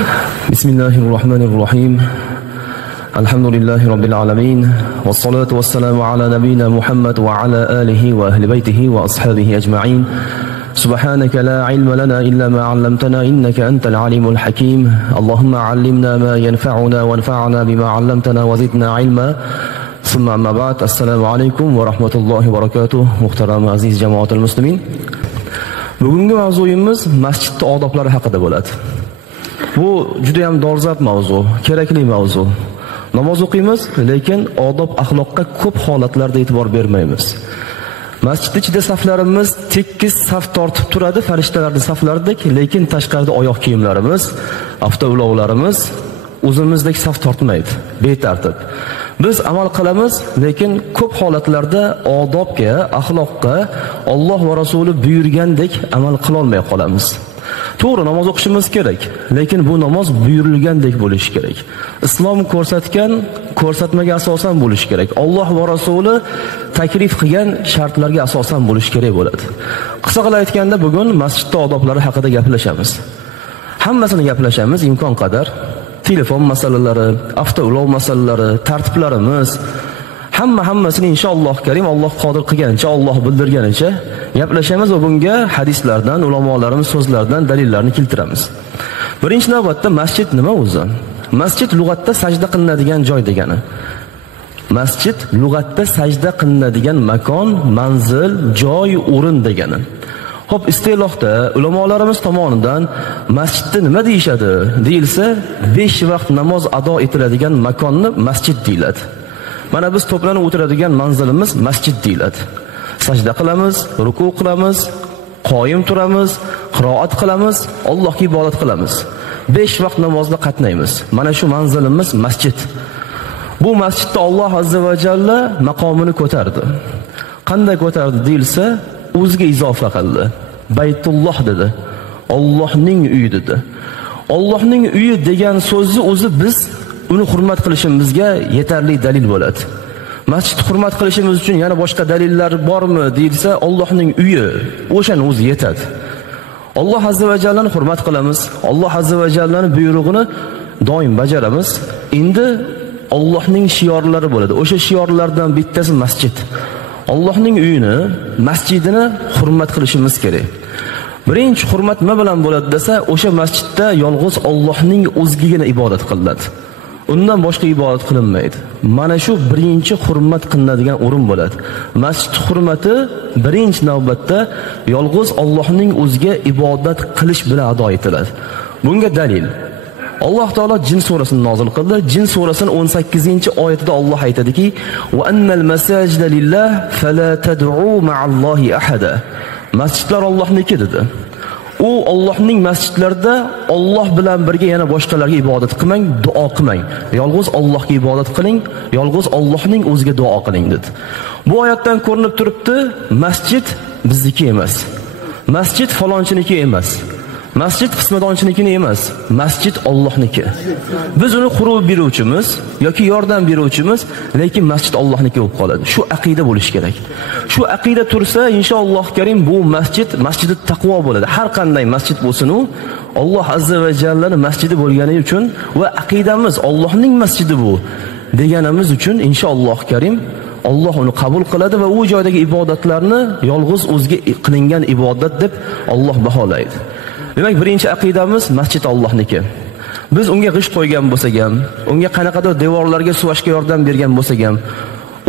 Bismillahirrahmanirrahim. Alhamdulillahi rabbil alamin. Wassalatu wassalamu ala nabiyyina Muhammad wa ala alihi wa ahli baytihi wa ashabihi ajma'in. Subhanaka la ilma lana illa ma 'allamtana innaka antal alimul hakim. Allahumma 'allimna ma yanfa'una wanfa'na bima 'allamtana wa zidna 'ilma. Summa amma ba'd. Assalomu alaykum va rahmatullohi va barakatuh. Muhtaram aziz jamoatul muslimin. Bugungi mavzuyimiz masjidning odoblari haqida bo'ladi. Bu juda ham dolzarb mavzu, kerakli mavzu. Namoz o'qiymiz, lekin odob axloqqa ko'p holatlarda e'tibor bermaymiz. Masjid ichida saflarimiz tekis saf tortib turadi, farishtalarning saflaridek, lekin tashqarida oyoq kiyimlarimiz, avtoulovlarimiz o'zimizdek saf tortmaydi, betartib. Biz amal qilamiz, lekin ko'p holatlarda odobga, axloqqa Alloh va Rasuli buyurgandek amal qila olmay qolamiz. To'g'ri, namoz o'qishimiz kerak, lekin bu namoz buyurilgandek bo'lishi kerak. Islom ko'rsatgan ko'rsatmaga asosan bo'lishi kerak. Alloh va Rasuli taklif qilgan shartlarga asosan bo'lishi kerak bo'ladi. Qisqa qilib aytganda, bugun masjidning odoblari haqida gaplashamiz. Hammasini gaplashamiz imkon qadar. Telefon masalalari, avtoulov masalalari, tartiblarimiz, hammasini inshaalloh karim Alloh qodir qilgancha, Alloh bildirganicha gaplashamiz va bunga hadislardan, ulamolarimiz so'zlaridan dalillarni keltiramiz. Birinchi navbatda masjid nima o'zi? Masjid lug'atda sajda qilinadigan joy degani. Masjid lug'atda sajda qilinadigan makon, manzil, joy, o'rin degani. Xo'p, istilohda ulamolarimiz tomonidan masjidni nima deyshadi? Deyilsa, 5 vaqt namoz ado etiladigan makonni masjid deyiladi. Mana biz to'planib o'tiradigan manzilimiz masjid deyiladi. Sajda qilamiz, ruku qilamiz, qoyim turamiz, qiroat qilamiz, Allohga ibodat qilamiz. 5 vaqt namozda qatnaymiz. Mana shu manzilimiz masjid. Bu masjidda Alloh azza va jalla maqomini ko'tardi. Qanday ko'tardi deyilsa, o'ziga izofa qildi. Baytulloh dedi. Allohning uyi dedi. Allohning uyi degan so'zni o'zi biz uni hurmat qilishimizga yetarli dalil bo'ladi. Masjid hurmat qilishimiz uchun yana boshqa dalillar bormi deyilsa, Allohning uyi o'shani o'zi yetadi. Alloh azza va jallani hurmat qilamiz. Alloh azza va jallaning buyrug'ini doim bajaramiz. Endi Allohning shiorlari bo'ladi. O'sha shiorlardan bittasi masjid. Allohning uyini, masjidini hurmat qilishimiz kerak. Birinchi hurmat nima bilan bo'ladi desa, o'sha masjidda yolg'iz Allohning o'zigagina ibodat qilinadi. Undan boshqa ibodat qilinmaydi. Mana shu birinchi hurmat qilinadigan o'rin bo'ladi. Masjid hurmati birinchi navbatda yolg'iz Allohning o'ziga ibodat qilish bilan ado etiladi. Bunga dalil Alloh taolo Jin surasini nozil qildi. Jin surasining 18-oyatida Alloh aytadiki: "Va annal masajida lillah fala tad'u ma'allohi ahada." Masjidlar Allohniki dedi. U Allohning masjidlarida Alloh bilan birga yana boshqalarga ibodat qilmang, duo qilmang. Yolg'iz Allohga ibodat qiling, yolg'iz Allohning o'ziga duo qiling dedi. Bu oyatdan ko'rinib turibdi, masjid bizniki emas. Masjid falonchiniki emas. Masjid qismadonchiniki emas. Masjid Allohniki. Biz uni qurib beruvchimiz yoki yordam beruvchimiz, lekin masjid Allohniki bo'lib qoladi. Shu aqida bo'lishi kerak. Shu aqida tursa, inshaalloh karim bu masjidi taqvo bo'ladi. Har qanday masjid bo'lsin u Alloh azza va jallaning masjidi bo'lgani uchun va aqidamiz Allohning masjidi bu deganimiz uchun inshaalloh karim Alloh uni qabul qiladi va u joydagi ibodatlarni yolg'iz o'ziga qilingan ibodat deb Alloh baholaydi. Demak, birinchi aqidamiz masjid Allohniki. Biz unga g'isht qo'ygan bo'lsak ham, unga qanaqadir devorlarga suvashga yordam bergan bo'lsak ham,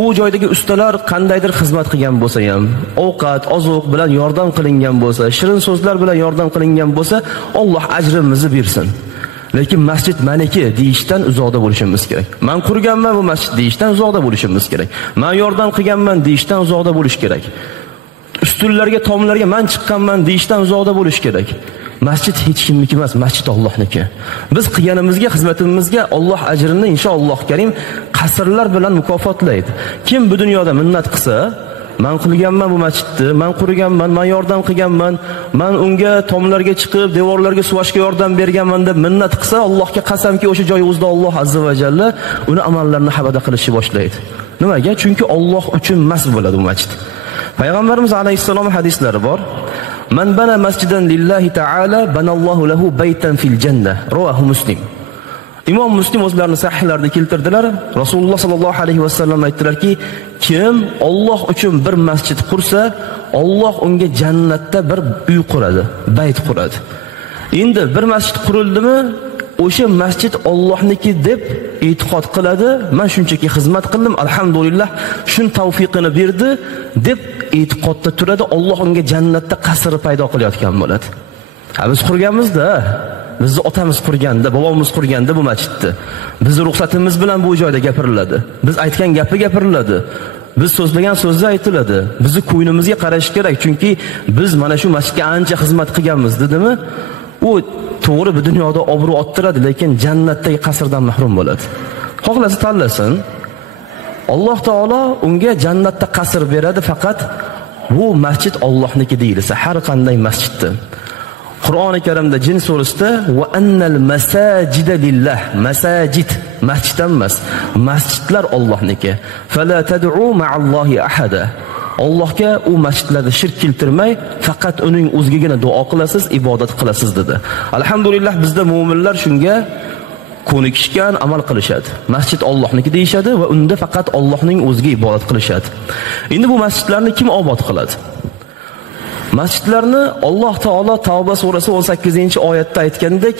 u joydagi ustalar qandaydir xizmat qilgan bo'lsa ham, ovqat, ozuq bilan yordam qilingan bo'lsa, shirin so'zlar bilan yordam qilingan bo'lsa, Alloh ajrimizni bersin. Lekin masjid meniki deyishdan uzoqda bo'lishimiz kerak. Men qurganman bu masjid deyishdan uzoqda bo'lishimiz kerak. Men yordam qilganman deyishdan uzoqda bo'lish kerak. Ustunlarga, tomlarga men chiqqanman deyishdan uzoqda bo'lish kerak. Masjid hech kimniki emas, masjid Allohniki. Biz qilganimizga, xizmatimizga Alloh ajrini inshaalloh karim qasrlar bilan mukofotlaydi. Kim bu dunyoda minnat qilsa, men qilganman bu masjidni, men qurganman, men yordam qilganman, men unga tomlarga chiqib, devorlarga suvashga yordam berganman deb minnat qilsa, Allohga qasamki, o'sha joy o'zida Alloh azza va jalla uni amallarini habada qilishni boshlaydi. Nimaga? Chunki Alloh uchun emas bo'ladi bu masjid. Payg'ambarimiz alayhissalom hadislari bor. Man bana masjidan lillahi ta'ala banallohu lahu baytan fil jannah. Rawahu Muslim. Imom Muslim o'zlarining sahihlarida keltirdilar. Rasululloh sallallohu alayhi vasallam aytdilarki, kim Alloh uchun bir masjid qursa, Alloh unga jannatda bir uy quradi, bayt quradi. Endi bir masjid qurildimi, o'sha masjid Allohniki deb e'tiqod qiladi. Men shunchaki xizmat qildim, alhamdulillah, shun tavfiqini berdi deb e'tiqodda turadi. Alloh unga jannatda qasr paydo qilayotgan bo'ladi. Biz qurganmiz-da, bizni otamiz qurganda, bobomiz qurganda bu masjidni. Bizning ruxsatimiz bilan bu joyda gapiriladi. Biz aytgan gapi gapiriladi. Biz so'zlagan so'zlar aytiladi. Bizni ko'nglimizga qarash kerak, chunki biz mana shu masjidga ancha xizmat qilganmiz, dedimi? U to'g'ri bu dunyoda obro' orttiradi, lekin jannatdagi qasrdan mahrum bo'ladi. Xohlasa tanlasin. Alloh taolo unga jannatda qasr beradi, faqat bu masjid Allohniki deyilsa, har qanday masjidda. Qur'oni Karimda Jin surasida va annal masajida lillah, masajid masjiddan emas, masjidlar Allohniki. Fala tad'u ma'allohi ahada. Allohga u masjidlarda shirk keltirmay, faqat uning o'zigagina duo qilasiz, ibodat qilasiz dedi. Alhamdulillah bizda mu'minlar shunga ko'nikishgan, amal qilishadi. Masjid Allohniki deyishadi va unda faqat Allohning o'ziga ibodat qilishadi. Endi bu masjidlarni kim obod qiladi? Masjidlarni Alloh taolo Tavba surasi 18-oyatda aytgandek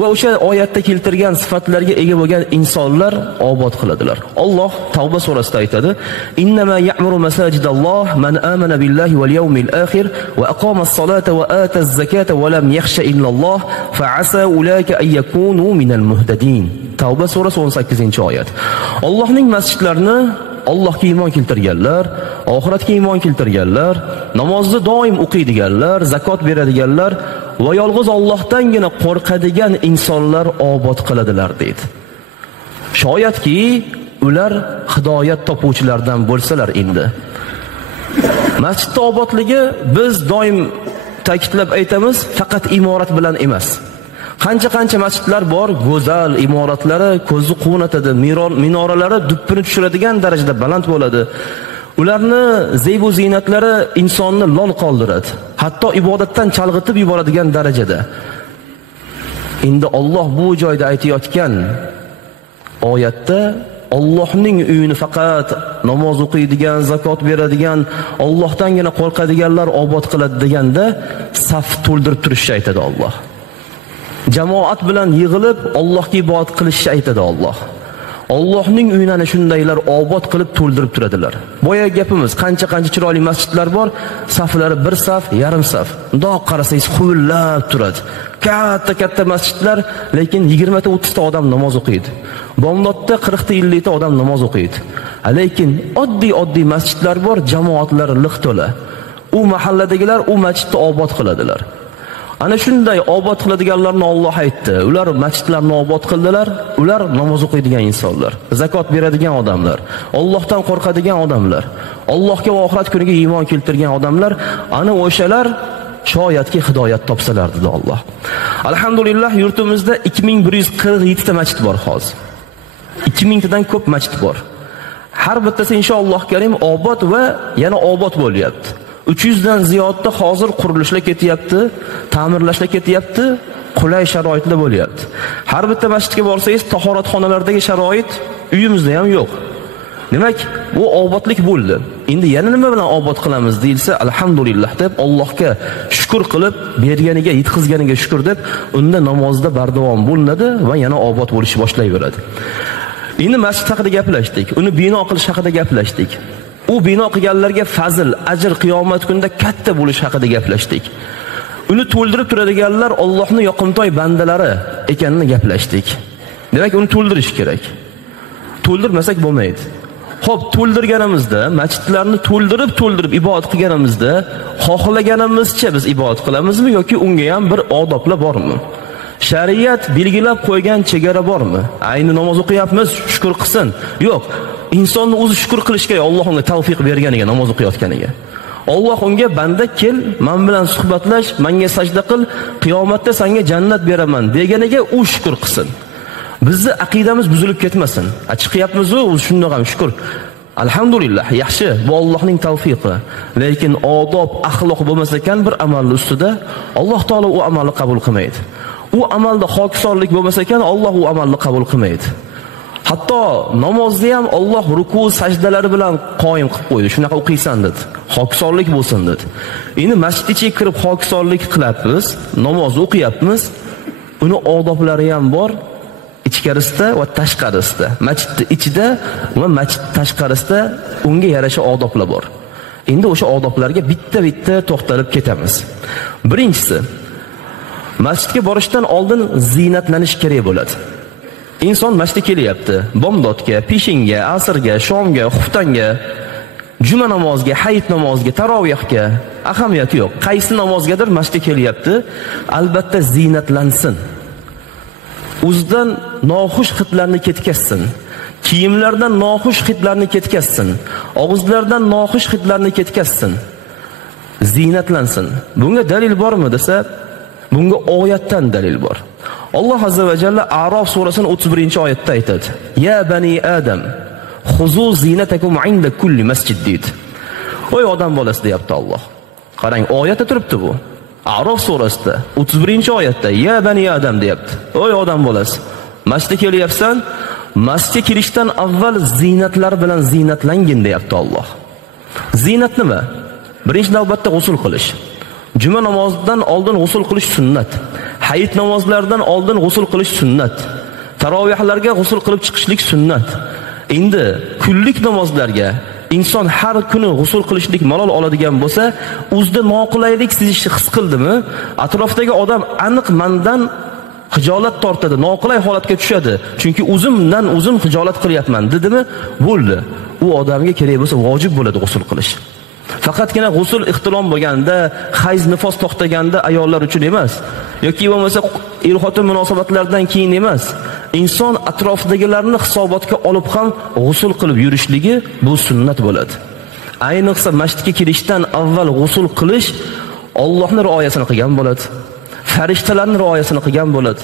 va o'sha oyatda keltirgan sifatlarga ega bo'lgan insonlar obod qiladilar. Alloh Tavba surasida aytadi: "Innama ya'muru masajidalloh man amana billahi wal yawmil akhir va aqama as-salata va ata az-zakata va lam yakhsha illalloh fa asa ulaika ay yakunu minal muhtadin." Tavba surasi 18-oyat. Allohning masjidlarini Allohga iymon keltirganlar, oxiratga iymon keltirganlar, namozni doim o'qiydiganlar, zakot beradiganlar va yolg'iz Allohdangina qo'rqadigan insonlar obod qiladilar deydi. Shoyatki ular hidoyat topuvchilardan bo'lsalar endi. Masjidning obodligi biz doim ta'kidlab aytamiz, faqat imorat bilan emas. Qancha masjidlar bor, go'zal imoratlari ko'zni quvnatadi, minoralari duppini tushiradigan darajada baland bo'ladi. Ularni zeyb va ziynatlari insonni lol qoldiradi. Hatto ibodatdan chalg'itib yuboradigan darajada. Endi Alloh bu joyda aytayotgan oyatda Allohning uyini faqat namoz o'qiydigan, zakot beradigan, Allohdangina qo'rqadiganlar obod qiladi deganda saf to'ldirib turishni aytadi Alloh. Jamoat bilan yig'ilib Allohga ibodat qilishni aytadi Alloh. Allohning uyini ana shundaylar obod qilib to'ldirib turadilar. Boya gapimiz, qancha chiroyli masjidlar bor, saflari bir saf, yarim saf. Undoq qarasangiz huvillab turadi. Katta masjidlar, lekin 20 ta 30 ta odam namoz o'qiydi. Bomdodda 40 ta 50 ta odam namoz o'qiydi. Lekin oddiy masjidlar bor, jamoatlar liq to'la. U mahalladagilar u masjidni obod qiladilar. Ana shunday obod qiladiganlarni Alloh aytdi. Ular masjidlarni obod qildilar. Ular namoz o'qiydigan insonlar, zakot beradigan odamlar, Allohdan qo'rqadigan odamlar, Allohga va oxirat kuniga iymon keltirgan odamlar, ana o'shalar shoyatki hidoyat topsalar dedi Alloh. Alhamdulillah yurtimizda 2147 ta masjid bor hozir. 2000 tadan ko'p masjid bor. Har bittasi inshaalloh karim obod va yana obod bo'lyapti. 300 dan ziyodda hozir qurilishlar ketyapti, ta'mirlashlar ketyapti, qulay sharoitlar bo'lyapti. Har bitta masjidga borsangiz, tahoratxonalardagi sharoit uyimizda ham yo'q. Demak, bu obodlik bo'ldi. Endi yana nima bilan obod qilamiz deyilsa, alhamdulillah deb Allohga shukr qilib, berganiga, yetkazganiga shukr deb, unda namozda bardavom bo'linadi va yana obod bo'lishni boshlayveradi. Endi masjid haqida gaplashdik, uni bino qilish haqida gaplashdik. U bino qilganlarga fazl, ajr qiyomat kunida katta bo'lish haqida gaplashdik. Uni to'ldirib turadiganlar Allohning yoqimtoy bandalari ekanini gaplashdik. Demak, uni to'ldirish kerak. To'ldirmasak bo'lmaydi. Xo'p, to'ldirganimizda, masjidlarni to'ldirib ibodat qilganimizda, xohlaganimizcha biz ibodat qilamizmi yoki unga ham bir odoblar bormi? Shariat belgilab qo'ygan chegara bormi? Ayni namoz o'qiyapmiz, shukr qilsin. Yo'q. Insonni o'zi shukr qilish kerak, Alloh unga tavfiq berganiga, namoz o'qiyotganiga. Alloh unga banda kel, men bilan suhbatlash, menga sajda qil, qiyomatda senga jannat beraman deganiga u shukr qilsin. Bizni aqidamiz buzilib ketmasin. Chiqyapmiz-ku, shundoq ham shukr. Alhamdulillah, yaxshi, bu Allohning tavfiqi. Lekin odob, axloq bo'lmasa ekan bir amalning ustida, Alloh taolo u amalni qabul qilmaydi. U amalda xokisorlik bo'lmasa ekan, Alloh u amalni qabul qilmaydi. Hatto namozni ham Alloh ruku sajdalari bilan qoyim qilib qo'ydi. Shunaqa o'qiysan dedi. Xokisorlik bo'lsin dedi. Endi masjid ichiga kirib xokisorlik qilyapmiz, namoz o'qiyapmiz. Uni odoblari ham bor. Ichkarisida va tashqarisida, masjidning ichida va masjid tashqarisida unga yarasha odoblar bor. Endi o'sha odoblarga bitta-bitta to'xtalib ketamiz. Birinchisi, masjidga borishdan oldin ziynatlanish kerak bo'ladi. Inson masjidga kelyapti, bomdodga, peshinga, asrga, shomga, xuftanga, juma namoziga, hayit namoziga, tarovihga ahamiyati yo'q. Qaysi namozgadir masjidga kelyapti, albatta ziynatlansin. O'zidan noxush hidlarni ketkazsin. Kiyimlardan noxush hidlarni ketkazsin. Og'izlardan noxush hidlarni ketkazsin. Ziynatlansin. Bunga dalil bormi desa, bunga oyatdan dalil bor. Alloh azza va jalla A'rof surasining 31-oyatda aytadi: "Ya bani Adam, xuzu zinatakum 'inda kulli masjid" deydi. Oy odam bolasi deyapti Alloh. Qarang, oyatda turibdi bu. A'rof surasida 31-oyatda "Ya bani Adam" deyapti. Oy odam bolasi, masjidga kelyapsan, masjidga kirishdan avval ziynatlar bilan ziynatlangin deyapti Alloh. Ziynat nima? Birinchi navbatda g'usl qilish. Juma namozidan oldin g'usl qilish sunnat. Hayit namozlaridan oldin g'usl qilish sunnat. Tarovihlarga g'usl qilib chiqishlik sunnat. Endi kunlik namozlarga inson har kuni g'usl qilishlik malol oladigan bo'lsa, o'zida noqulaylik sezishni his qildimi, atrofdagi odam aniq mendan xijolat tortadi, noqulay holatga tushadi. Chunki o'zimdan o'zim xijolat qilyapman dedimi, bo'ldi. U odamga kerak bo'lsa vojib bo'ladi g'usl qilish. Faqatgina g'usl ixtilom bo'lganda, hayz nifos to'xtaganda ayollar uchun emas, yoki bo'lmasa er-xotin munosabatlaridan keyin emas. Inson atrofidagilarni hisobotga olib ham g'usl qilib yurishligi bu sunnat bo'ladi. Ayniqsa masjidga kirishdan avval g'usl qilish Allohning rioyasini qilgan bo'ladi. Farishtalarning rioyasini qilgan bo'ladi.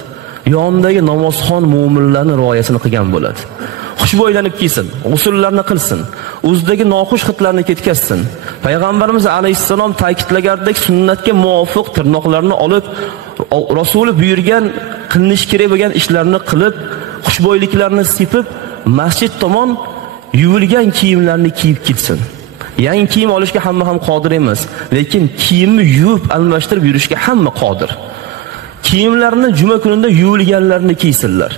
Yonidagi namozxon mu'minlarning rioyasini qilgan bo'ladi. Xushbo'ylanib kiysin, g'usullarni qilsin, o'zidagi noxush hidlarni ketkazsin. Payg'ambarimiz alayhissalom ta'kidlagandek sunnatga muvofiq tirnoqlarni olib, Rasuli buyurgan qilinish kerak bo'lgan ishlarni qilib, xushbo'yliklarni sepib, masjid tomon yuvilgan kiyimlarni kiyib ketsin. Yangi kiyim olishga hamma ham qodir emas, lekin kiyimni yuvib almashtirib yurishga hamma qodir. Kiyimlarni juma kunida yuvilganlarni kiysinlar.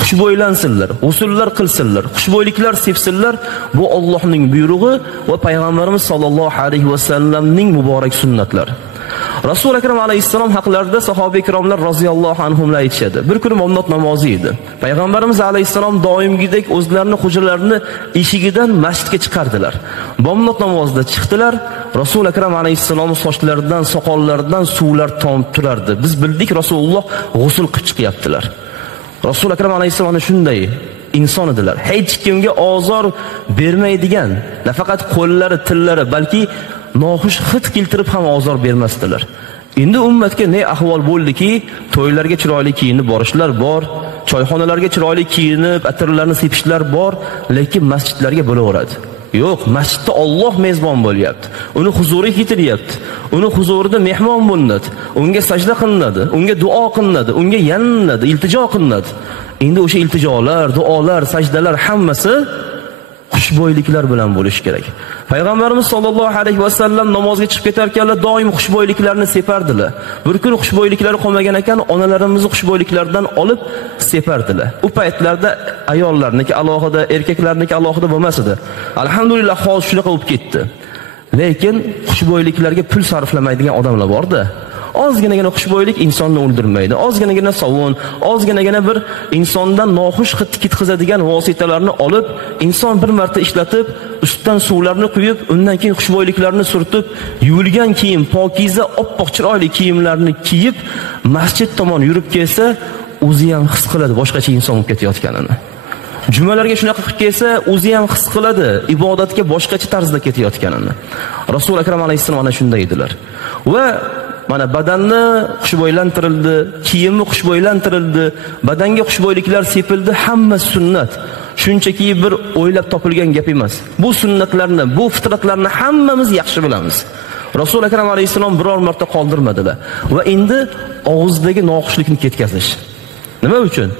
Xushbo'ylansinlar, g'usullar qilsinlar, xushbo'yliklar sepsinlar. Bu Allohning buyrug'i va payg'ambarimiz sollallohu alayhi va sallamning muborak sunnatlari. Rasul akram alayhissalom haqlarida sahoba-i ikromlar roziyallohu anhumlar aytishadi. Bir kuni bomdod namozi edi. Payg'ambarimiz alayhissalom doimgidek o'zlarining hujralarini eshigidan masjidga chiqardilar. Bomdod namozida chiqdilar. Rasul akram alayhissalom sochlaridan, soqollaridan suvlar tomib turardi. Biz bildik Rasululloh g'usul qilib chiqyaptilar. Rasul akram alayhissalom shunday inson edilar. Hech kimga ozor bermaydigan, nafaqat qo'llari, tillari, balki noxush hid keltirib ham ozor bermasdilar. Endi ummatga ne ahvol bo'ldiki, to'ylarga chiroyli kiyinib borishlar bor, choyxonalarga chiroyli kiyinib, atirlarni sepishlar bor, lekin masjidlarga bo'laveradi. Yo'q, masjidda Alloh mezbon bo'lyapti. Uni huzuriga ketilyapti. Uni huzurida mehmon bo'linadi. Unga sajda qilinadi, unga duo qilinadi, unga yalinadi, iltijo qilinadi. Endi o'sha iltijolar, duolar, sajdalar hammasi xushbo'yliklar bilan bo'lishi kerak. Payg'ambarimiz sollallohu alayhi va sallam namozga chiqib ketarkanlar doim xushbo'yliklarni separdilar. Bir kun xushbo'yliklari qolmagan ekan, onalarimizni xushbo'yliklardan olib separdilar. U paytlarda ayollarniki alohida, erkaklarniki alohida bo'lmas edi. Alhamdulillah, hozir shunaqa bo'lib ketdi. Lekin xushbo'yliklarga pul sarflamaydigan odamlar bor-da. Ozginagina xushbo'ylik insonni o'ldirmaydi. Ozginagina sovun, ozginagina bir insondan noxush hid ketkazadigan vositalarni olib, inson bir marta ishlatib, ustidan suvlarni quyib, undan keyin xushbo'yliklarni surtib, yuvilgan kiyim, pokiza, oppoq chiroyli kiyimlarni kiyib, masjid tomon yurib kelsa, o'zi ham his qiladi boshqacha inson bo'lib ketayotganini. Jumalarga shunaqa qilib kelsa, o'zi ham his qiladi ibodatga boshqacha tarzda ketayotganini. Rasul akram alayhissalom ana shunday edilar. Va mana badanni xushbo'ylantirildi, kiyimni xushbo'ylantirildi, badanga xushbo'yliklar sepildi, hamma sunnat. Shunchaki bir o'ylab topilgan gap emas. Bu sunnatlarni, bu fitratlarni hammamiz yaxshi bilamiz. Rasul akram alayhisalom biror marta qoldirmadilar. Va endi og'izdagi noxushlikni ketkazish. Nima uchun?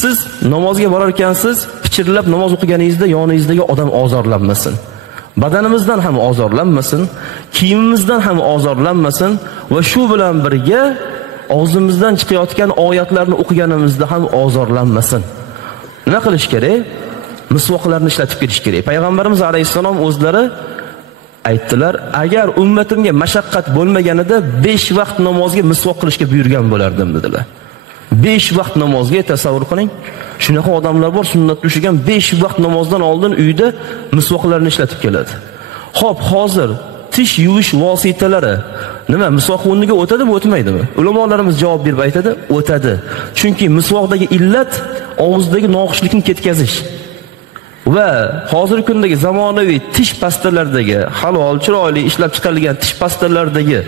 Siz namozga borar ekansiz, pichirlab namoz o'qiganingizda yoningizdagi odam ozorlanmasin. Badanimizdan ham ozorlanmasin, kiyimimizdan ham ozorlanmasin va shu bilan birga og'zimizdan chiqayotgan oyatlarni o'qiganimizda ham ozorlanmasin. Nima qilish kerak? Misvoqlarni ishlatib kelish kerak. Payg'ambarimiz alayhisalom o'zlari aytdilar, agar ummatimga mashaqqat bo'lmaganida 5 vaqt namozga misvoq qilishga buyurgan bo'lardim dedilar. 5 vaqt namozga tasavvur qiling. Shunaqa odamlar bor, sunnatga ushlagan 5 vaqt namozdan oldin uyda misvoqlarni ishlatib keladi. Xo'p, hozir tish yuvish vositalari nima, misvoq o'rniga o'tadimi, o'tmaydimi? Ulamolarimiz javob berib aytadi, o'tadi. Chunki misvoqdagi illat og'izdagi noxushlikni ketkazish. Va hozirgi kundagi zamonaviy tish pastalaridagi halol, chiroyli ishlab chiqarilgan tish pastalaridagi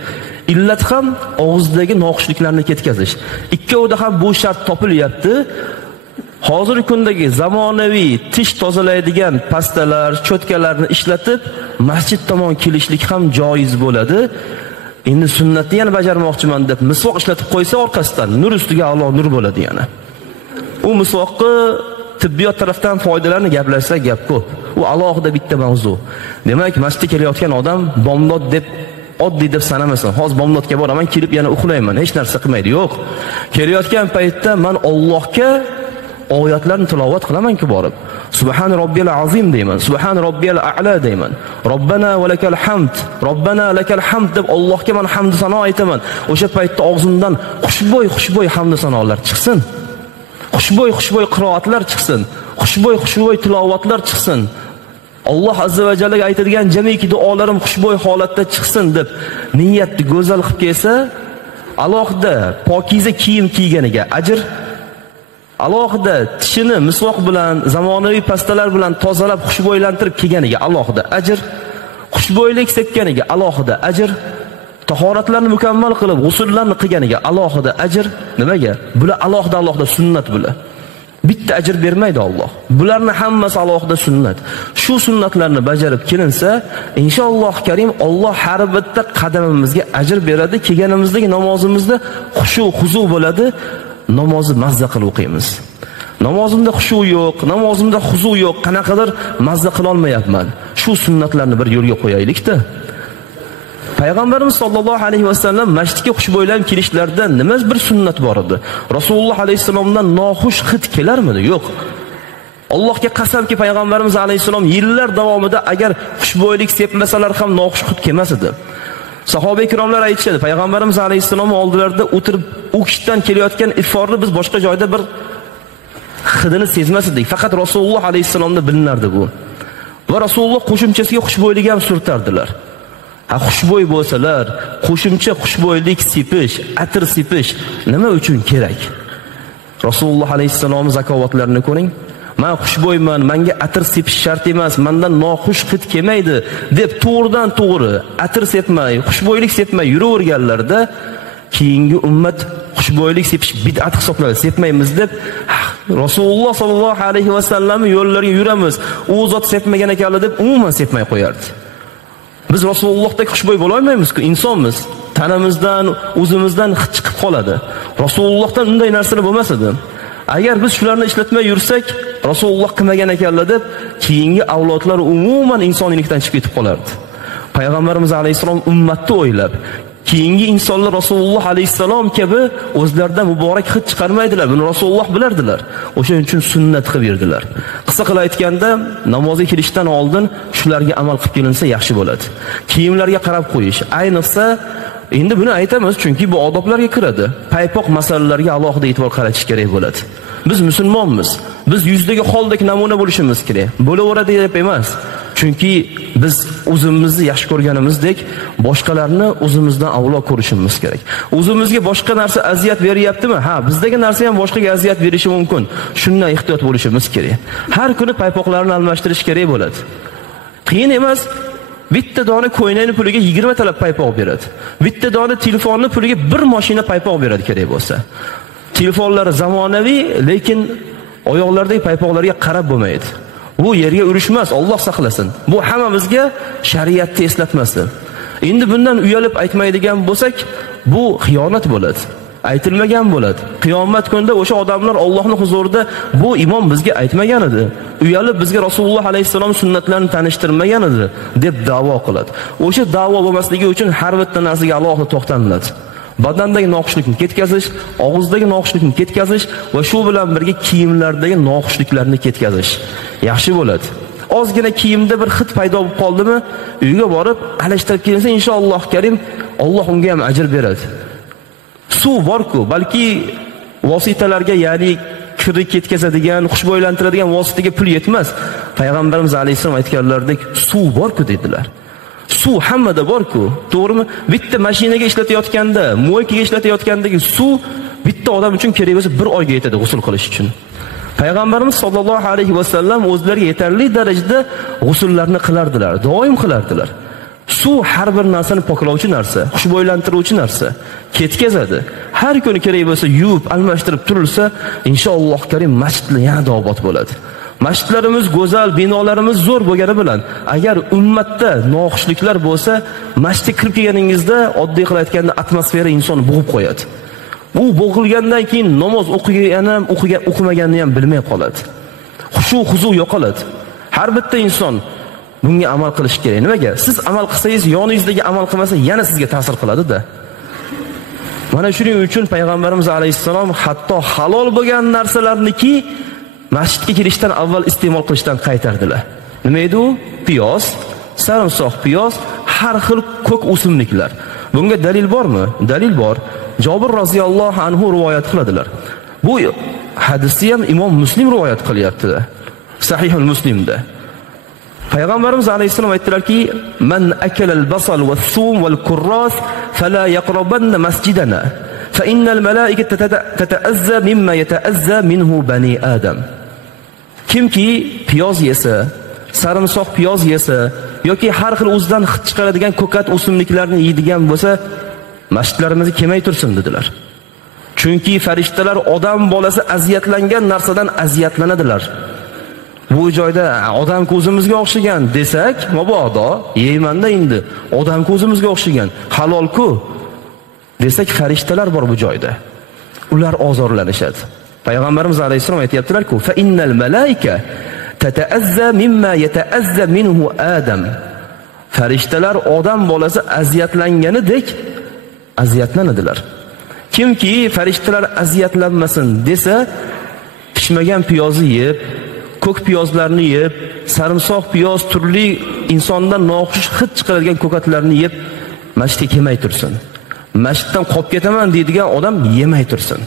illat ham og'izdagi noxushliklarni ketkazish. Ikkovida ham bu shart topilyapti. Hozirgi kundagi zamonaviy tish tozalaydigan pastalar, cho'tkalarni ishlatib masjid tomon kelishlik ham joiz bo'ladi. Endi sunnatni yana bajarmoqchiman deb misvoq ishlatib qo'ysa orqasidan nur ustiga a'lo nur bo'ladi yana. U misvoqni tibbiyot tarafdan foydalarini gaplashsak gap ko'p. U alohida bitta mavzu. Demak, masjidga kelayotgan odam bomdod deb oddiy deb sanamasin. Hozir bomdodga boraman, kelib yana uxlayman, hech narsa qilmaydi. Yo'q. Kelayotgan paytda men Allohga oyatlarni tilovat qilaman-ku borib. Subhan robbiyal azim deyman, subhan robbiyal a'la deyman. Robbana va lakal hamd, robbana lakal hamd deb Allohga men hamd sano aytaman. O'sha paytda og'zimdan xushbo'y hamd sanolar chiqsin. Xushbo'y qiroatlar chiqsin. Xushbo'y tilovatlar chiqsin. Alloh azza va jalla aytadigan jamiki duolarim xushbo'y holatda chiqsin deb niyatni go'zal qilib kelsa, alohida pokiza kiyim kiyganiga ajr, alohida tishini misvoq bilan, zamonaviy pastalar bilan tozalab xushbo'ylantirib kelganiga alohida ajr, xushbo'ylik sepganiga alohida ajr, tahoratlarni mukammal qilib g'usullarni qilganiga alohida ajr. Nimaga? Bular alohida sunnat bular. Bitta ajr bermaydi Alloh. Bularning hammasi alohida sunnat. Shu sunnatlarni bajarib kelinsa, inshaalloh karim Alloh har bitta qadamimizga ajr beradi. Kelganimizdagi namozimizda xushu, huzu bo'ladi. Namozni mazza qilib o'qiymiz. Namozimda xushu yo'q, namozimda huzu yo'q, qanaqadir mazza qila olmayapman. Shu sunnatlarni bir yo'lga qo'yaylik-da. Payg'ambarimiz sollallohu alayhi vasallam masjidga xushbo'ylanib kelishlarida nima bir sunnat bor edi? Rasululloh alayhisalomdan noxush hid kelarmidi? Yo'q. Allohga qasamki, payg'ambarimiz alayhisalom yillar davomida agar xushbo'ylik sepmasalar ham noxush hid kelmas edi. Sahoba ikromlar aytishadi, payg'ambarimiz alayhisalom oldilarida o'tirib u kishidan kelayotgan iforni biz boshqa joyda bir hidini sezmas edik. Faqat Rasululloh alayhisalomda bilinardi bu. Va Rasululloh qo'shimchasiga xushbo'ylik ham surtardilar. Xushbo'y bo'lsalar, qo'shimcha xushbo'ylik sepish, atir sepish nima uchun kerak? Rasululloh alayhisalom zakovatlarini ko'ring. Men xushbo'yman, menga atir sepish shart emas, mendan noxush hid kelmaydi deb to'g'ridan to'g'ri atir sepmay, xushbo'ylik sepmay yuraverganlarda, keyingi ummat xushbo'ylik sepish bid'at hisoblanadi, sepmaymiz deb Rasululloh sollallohu alayhi vasallamning yo'llariga yuramiz. U zot sepmagan ekanlar deb umuman sepmay qo'yardi. Biz Rasulullah'dek xushbo'y bo'la olmaymiz-ku, insonmiz. Tanamizdan, o'zimizdan hid chiqib qoladi. Rasulullahdan unday narsalar bo'lmas edi. Agar biz shularni ishlatmay yursak, Rasululloh qilmagan ekanlar deb keyingi avlodlar umuman insoniylikdan chiqib ketib qolardi. Payg'ambarimiz alayhisalom ummatni o'ylab, keyingi insonlar Rasululloh alayhisalom kabi o'zlaridan muborak hid chiqarmaydilar. Buni Rasululloh bilardilar. O'shaning uchun sunnat qilib berdilar. Qisqa qilib aytganda, namozga kelishdan oldin shularga amal qilib kelinsa yaxshi bo'ladi. Kiyimlarga qarab qo'yish, ayniqsa endi buni aytamiz chunki bu odoblarga kiradi. Paypoq masalalarga alohida e'tibor qaratish kerak bo'ladi. Biz musulmonmiz. Biz yuzdagi holdek namuna bo'lishimiz kerak. Bo'laveradi deb emas. Chunki biz o'zimizni yaxshi ko'rganimizdek, boshqalarni o'zimizdan avlo ko'rishimiz kerak. O'zimizga boshqa narsa aziyat beryaptimi? Ha, bizdagi narsa ham boshqaga aziyat berishi mumkin. Shundan ehtiyot bo'lishimiz kerak. Har kuni paypoqlarni almashtirish kerak bo'ladi. Qiyin emas. bitta dona ko'ynakni puliga 20 talab paypoq beradi. Bitta dona telefonni puliga bir mashina paypoq beradi kerak bo'lsa. Telefonlar zamonaviy, lekin oyoqlardagi paypoqlarga qarab bo'lmaydi. Bu yerga urishmas, Alloh saqlasin. Bu hammamizga shariatni eslatmasin. Endi bundan uyalib aytmaydigan bo'lsak, bu xiyonat bo'ladi. Aytilmagan bo'ladi. Qiyomat kunida o'sha odamlar Allohning huzurida bu imom bizga aytmagan edi. Uyalib bizga Rasululloh alayhisalom sunnatlarini tanishtirmagan edi deb da'vo qiladi. O'sha da'vo bo'lmasligi uchun har bitta narsaga alohida to'xtaladi. Badandagi noxushlikni ketkazish, og'izdagi noxushlikni ketkazish va shu bilan birga kiyimlardagi noxushliklarni ketkazish yaxshi bo'ladi. Ozgina kiyimda bir hid paydo bo'lib qoldimi, uyga borib alishtirib kelsa inshaalloh karim Alloh unga ham ajr beradi. Suv bor-ku, balki vositalarga, ya'ni kirni ketkazadigan, xushbo'ylantiradigan vositaga pul yetmas. Payg'ambarimiz alayhisalom aytganlaridek suv bor-ku dedilar. Suv hammada bor-ku, to'g'rimi? Bitta mashinaga ishlatayotganda, mo'ykaga ishlatayotgandagi suv bitta odam uchun kerak bo'lsa 1 oyga yetadi g'usl qilish uchun. Payg'ambarimiz sollallohu alayhi vasallam o'zlariga yetarli darajada g'usullarni qilardilar, doim qilardilar. Suv har bir narsani poklovchi narsa, xushbo'ylantiruvchi narsa, ketkazadi. Har kuni kerak bo'lsa yuvib, almashtirib turilsa, inshaalloh karim masjidlar yanada obod bo'ladi. Masjidlarimiz go'zal, binolarimiz zo'r bo'lgani bilan, agar ummatda noxushliklar bo'lsa, masjidga kirib kelganingizda oddiy qilib aytganda atmosfera insonni bo'g'ib qo'yadi. U bo'g'ilgandan keyin namoz o'qigan ham, o'qimaganini ham bilmay qoladi. Xushu-huzu yo'qoladi. Har bitta inson bunga amal qilish kerak. Nimaga? Siz amal qilsangiz, yoningizdagi amal qilmasa, yana sizga ta'sir qiladi-da. Mana shuning uchun payg'ambarimiz alayhisalom hatto halol bo'lgan narsalarniki masjidga kirishdan avval iste'mol qilishdan qaytardilar. Nima edi u? Piyoz, sarimsoq piyoz, har xil ko'k o'simliklar. Bunga dalil bormi? Dalil bor. Jobir roziyallohu anhu rivoyat qiladilar. Bu hadisni ham Imom Muslim rivoyat qilyapti. Sahihul Muslimda. Payg'ambarimiz alayhisalom aytdilarki: "Man akala al-basal was-sum wal-kurras fala yaqrabanna masjidana, fa innal malaikata tata'azza mimma yata'azza minhu bani Adam." Kimki piyoz yesa, sarimsoq piyoz yesa yoki har xil o'zidan hid chiqaradigan ko'kat o'simliklarni yeydigan bo'lsa, masjidlarimizga kelmay tursin dedilar. Chunki farishtalar odam bolasi aziyatlangan narsadan aziyatlanadilar. Bu joyda odam ko'zimizga o'xshagan desak, mabodo yeymanda endi odam ko'zimizga o'xshagan halol-ku desak, farishtalar bor bu joyda. Ular ozorlanishadi. Payg'ambarimiz alayhisalom aytayaptilar-ku: "Fa innal malaika tata'azza mimma yata'azza minhu Adam." Farishtalar odam bolasi aziyatlanganidek aziyatlanadilar. Kimki farishtalar aziyatlanmasin desa, pishmagan piyozni yeb, ko'k piyozlarni yeb, sarimsoq piyoz, turli insondan noxush hid chiqaradigan ko'katlarni yeb masjidga kelmay tursin. Masjiddan qolib ketaman deydigan odam yemay tursin.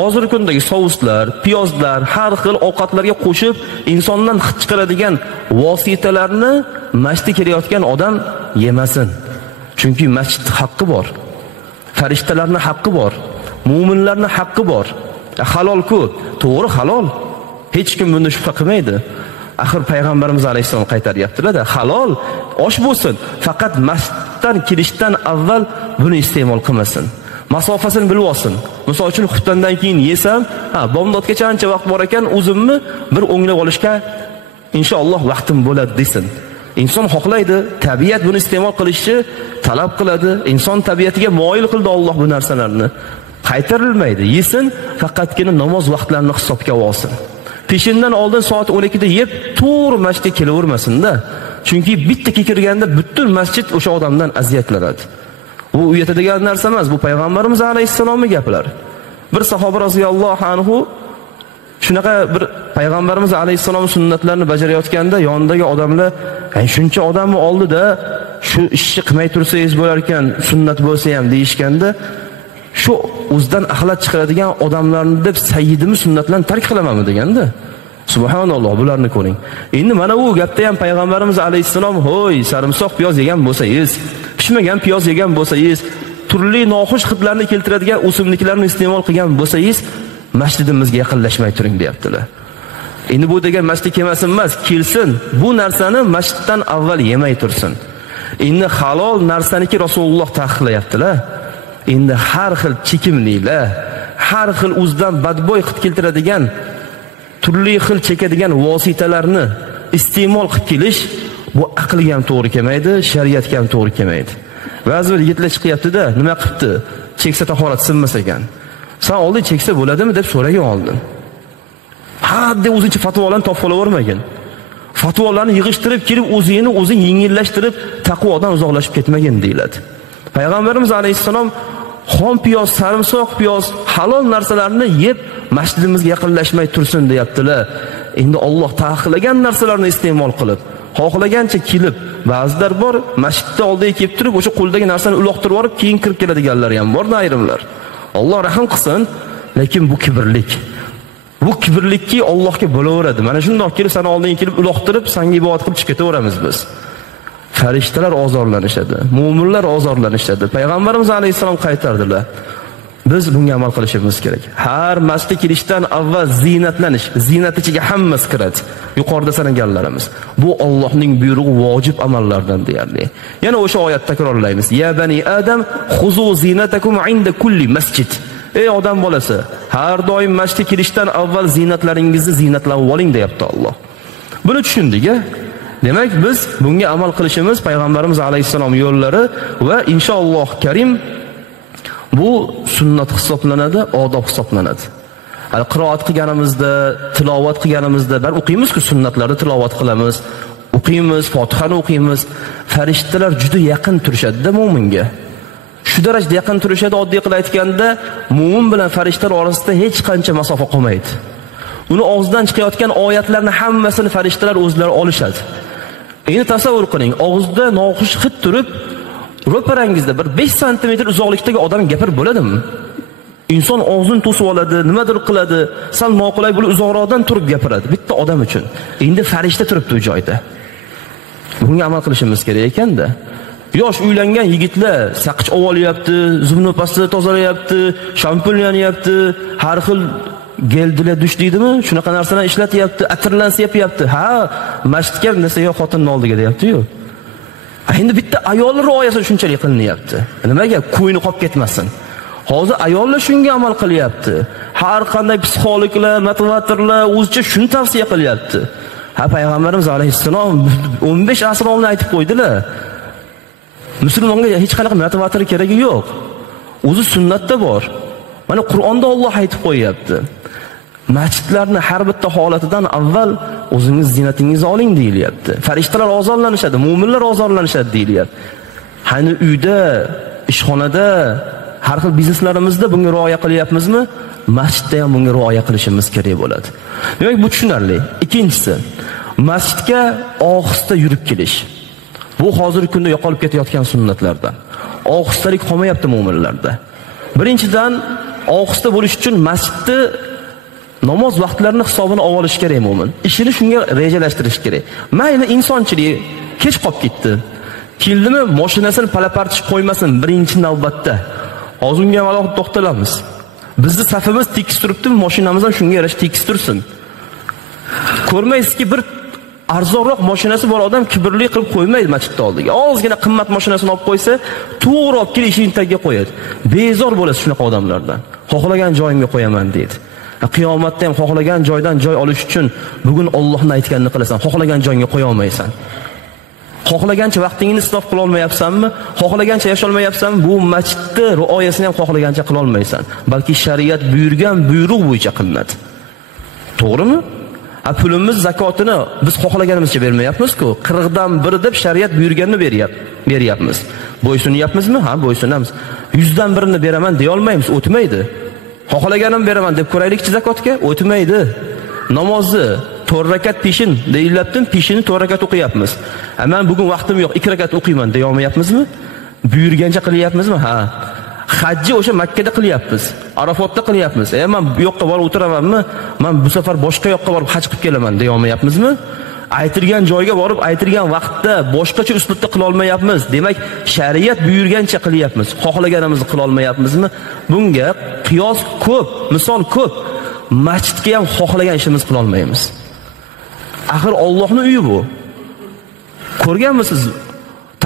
Hozirgi kundagi sovuslar, piyozlar, har xil ovqatlarga qo'shib insondan hid chiqaradigan vositalarni masjidga kelayotgan odam yemasin. Chunki masjid haqqi bor. Farishtalarning haqqi bor. Mu'minlarning haqqi bor. Halol-ku, to'g'ri halol. Hech kim bunda shubha qilmaydi. Axir payg'ambarimiz alayhisalom qaytaryaptilar-da, halol osh bo'lsin, faqat masjiddan kirishdan avval buni iste'mol qilmasin. Masofasini bilib olsin. Misol uchun xuftandan keyin yesam, bomdodgacha ancha vaqt bor ekan, o'zimni bir o'nglab olishga inshaalloh vaqtim bo'ladi desin. Inson xohlaydi, tabiat buni iste'mol qilishni talab qiladi. Inson tabiatiga moyil qildi Alloh bu narsalarni. Qaytarilmaydi. Yesin, faqatgina namoz vaqtlarini hisobga olsin. Peshindan oldin soat 12 da yeb, to'g'ri masjidga kelavermasin-da. Chunki bitta kirganda butun masjid o'sha odamdan aziyatlanadi. Bu uyatadigan narsa emas, bu payg'ambarimiz alayhisalomning gaplari. Bir sahoba roziyallohu anhu shunaqa bir payg'ambarimiz alayhisalom sunnatlarini bajarayotganda yonidagi odamlar, shuncha odamni oldida shu ishni qilmay tursangiz bo'lar ekan, sunnat bo'lsa ham deyishganda, shu o'zidan axlat chiqaradigan odamlarni deb sayyidimiz sunnatlarni tark qilamanmi deganda. Subhanalloh, bularni ko'ring. Endi mana bu gapda ham payg'ambarimiz alayhisalom, "Hoy, sarimsoq piyoz yegan bo'lsangiz, pishmagan piyoz yegan bo'lsangiz, turli noxush hidlarni keltiradigan o'simliklarni iste'mol qilgan bo'lsangiz, masjidimizga yaqinlashmay turing" deyaptilar. Endi bu degan masjidga kelmasin emas, kelsin. Bu narsani masjiddan avval yemay tursin. Endi halol narsaniki Rasululloh taqiqlayaptilar. Endi har xil chekimliklar, har xil o'zidan badbo'y hid keltiradigan, turli xil chekadigan vositalarni iste'mol qilib kelish bu aqlga ham to'g'ri kelmaydi, shariatga ham to'g'ri kelmaydi. Ba'zi bir yigitlar chiqyapti-da, nima qilibdi? Cheksa tahorat sinmas ekan. Sen oldin cheksa bo'ladimi deb so'ragan oldin. Ha, deb o'zincha fatvolarni topib olavermagin. Fatvolarni yig'ishtirib kelib o'zingni o'zing yengillashtirib taqvodan uzoqlashib ketmagin deyiladi. Payg'ambarimiz alayhisalom xom piyoz, sarimsoq piyoz, halol narsalarni yeb masjidimizga yaqinlashmay tursin deyaptilar. Endi Alloh taqiqlagan narsalarni iste'mol qilib, xohlagancha kelib, ba'zilar bor, masjidda oldiga kelib turib, o'sha qo'ldagi narsani uloqtirib olib, keyin kirib keladiganlar ham bor, ayrimlar. Alloh rahim qilsin, lekin bu kibrlik. Bu kibrlikki Allohga bo'laveradi. Mana shundoq kelib sana oldiga kelib uloqtirib, senga ibodat qilib chiqib ketaveramiz biz. Farishtalar ozorlanishadi, mu'minlar ozorlanishadi. Payg'ambarimiz alayhisalom qaytardilar. Biz bunga amal qilishimiz kerak. Har masjidga kirishdan avval zinatlanish, zinat ichiga hammasi kiradi. Yuqorida sanaganlarimiz. Bu Allohning buyrug'i, vojib amallardan deyarli. Yana o'sha oyatni takrorlaymiz. Ya bani Adam, xuzu zinatakum inda kulli masjid. Ey odam bolasi, har doim masjidga kirishdan avval zinatlaringizni zinatlanib oling deyapti Alloh. Buni tushundik-a? Demak, biz bunga amal qilishimiz payg'ambarimiz alayhisalom yo'llari va inshaalloh Karim bu sunnat hisoblanadi, odob hisoblanadi. Hali qiroat qilganimizda, tilovat qilganimizda bar o'qiymiz-ku, sunnatlarni tilovat qilamiz, o'qiymiz, Fotihani o'qiymiz. Farishtalar juda yaqin turishadi-da mu'minga. Shu darajada yaqin turishadi, oddiy qilib aytganda, mu'min bilan farishtalar orasida hech qancha masofa qolmaydi. Uni og'zidan chiqayotgan oyatlarni hammasini farishtalar o'zlari olishadi. Endi tasavvur qiling, og'zida noxush hid turib, ro'parangizda bir 5 sm uzoqlikdagi odam gapirib bo'ladimi? Inson og'zini to'sib oladi, nimadir qiladi, sal noqulay bo'lib uzoqroqdan turib gapiradi bitta odam uchun. Endi farishta turibdi u joyda. Bunga amal qilishimiz kerak ekanda. Yosh uylangan yigitlar saqich ovolyapti, zubnopasini tozalayapti, shampunyanyapti, har xil geldilar dush deydimi? Shunaqa narsalarni ishlatyapti, atirlans yapyapti. Ha, masjidga desa yo xotinning oldiga deyapti-yu. Endi bitta ayollar rioyasi shunchalik qilinyapti. Nimaga? Ko'yni qolib ketmasin. Hozir ayollar shunga amal qilyapti. Har qanday psixologlar, motivatorlar o'zicha shuni tavsiya qilyapti. Ha, payg'ambarimiz alayhisalom 15 asr oldin aytib qo'ydilar. Musulmonga hech qanaqa motivator keragi yo'q. O'zi sunnatda bor. Mana Qur'onda Alloh aytib qo'yapti. Masjidlarni har bitta holatidan avval o'zingiz zinatingizni oling deyilyapti. Farishtalar ozorlanishadi, mu'minlar ozorlanishadi deyilyapti. Hani uyda, ishxonada, har xil bizneslarimizda bunga rioya qilyapmizmi? Masjidda ham bunga rioya qilishimiz kerak bo'ladi. Demak, bu tushunarli. Ikkinchisi, masjidga ohista yurib kelish. Bu hozirgi kunda yo'qolib ketayotgan sunnatlardan. Ohistalik qolmayapti mu'minlarda. Birinchidan, ohista bo'lish uchun masjidni namoz vaqtlarini hisobini olish kerak mu'min. Ishini shunga rejalashtirish kerak. Mayli insonchilik kech qolib ketdi. Keldimi, mashinasini palapartish qo'ymasin birinchi navbatda. Hozir unga alohida to'xtalamiz. Bizning safimiz tekis turibdimi, mashinamiz ham shunga yarasha tekis tursin. Ko'rmaysizki, bir arzonroq mashinasi bor odam kibrli qilib qo'ymaydi masjidda oldiga. Ozgina qimmat mashinasini olib qo'ysa, to'g'ri olib kelib ishining tagiga qo'yadi. Bezor bo'lasiz shunaqa odamlardan. Xohlagan joyimga qo'yaman deydi. Qiyomatda ham xohlagan joydan joy olish uchun bugun Allohning aytganini qilasan, xohlagan joyga qo'ya olmaysan. Xohlagancha vaqtingni isrof qila olmayapsanmi? Xohlagancha yasha olmayapsanmi? Bu masjidni rioyasini ham xohlagancha qila olmaysan. Balki shariat buyurgan buyruq bo'yicha qilinadi. To'g'rimi? Pulimiz zakotini biz xohlaganimizcha bermayapmiz-ku. 40 dan 1 deb shariat buyurganini beryapmiz. Bo'ysunyapmizmi? Ha, bo'ysunamiz. 100 dan 1ni beraman deya olmaymiz, o'tmaydi. Xohlaganim beraman deb ko'raylikchi zakotga, o'tmaydi. Namozni 4 rakat peshin deyilibdi, peshinni 4 rakat o'qiyapmiz. Men bugun vaqtim yo'q, 2 rakat o'qiyman deya olmayapmizmi? Buyurgancha qilyapmizmi? Ha. Hajji o'sha Makka da qilyapmiz, Arafotda qilyapmiz. Men bu yoqqa borib o'tiramanmi? Men bu safar boshqa yoqqa borib haj qilib kelaman deya olmayapmizmi? Aytilgan joyga borib, aytilgan vaqtda boshqacha uslubda qila olmayapmiz. Demak, shariat buyurgancha qilyapmiz. Xohlaganimizni qila olmayapmizmi? Bunga qiyos ko'p, misol ko'p. Masjidga ham xohlagan ishimiz qila olmaymiz. Axir Allohning uyi bu. Ko'rganmisiz?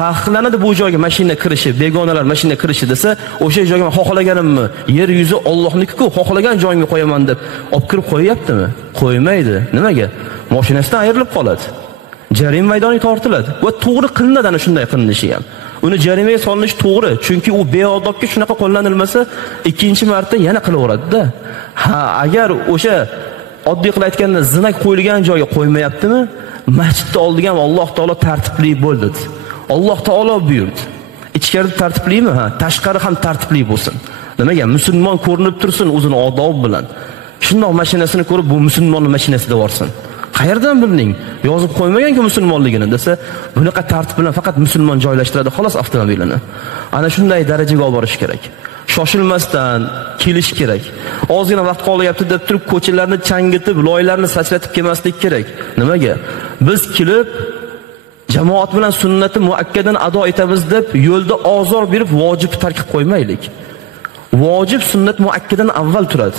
taqiqlanadi bu joyga mashina kirishi, begonalar mashina kirishi desa, o'sha joyga xohlaganimni, yer yuzi Allohniki-ku, xohlagan joyimga qo'yaman deb olib kirib qo'yaptimi? Qo'ymaydi. Nimaga? Mashinasidan ayrilib qoladi. Jarima maydoniga tortiladi. Va to'g'ri qilinadi ana shunday qilinishi ham. Uni jarimaga solinishi to'g'ri, chunki u beodobga shunaqa qo'llanilmasa, ikkinchi marta yana qilaveradi-da. Ha, agar o'sha oddiy qilib aytganda zinak qo'yilgan joyga qo'ymayaptimi? Masjidni oldiga ham Alloh taolo tartibli bo'ldi. Alloh taolo buyurdi. Ichkarida tartiblimi? Ha, tashqari ham tartibli bo'lsin. Nimaga? Musulmon ko'rinib tursin o'zini odob bilan. Shundoq mashinasini ko'rib, bu musulmonning mashinasida borsin. Qayerdan bilding? Yozib qo'ymagan-ku musulmonligini desa, bunaqa tartib bilan faqat musulmon joylashtiradi xolos avtomobilini. Ana shunday darajaga olib borish kerak. Shoshilmasdan kelish kerak. Ozgina vaqt qolyapti deb turib ko'chalarni changitib, loylarni sachratib kelmaslik kerak. Nimaga? Biz kelib jamoat bilan sunnati muakkadan ado etamiz deb yo'lda ozor berib vojibni tark qilib qo'ymaylik. Vojib sunnat muakkadan avval turadi.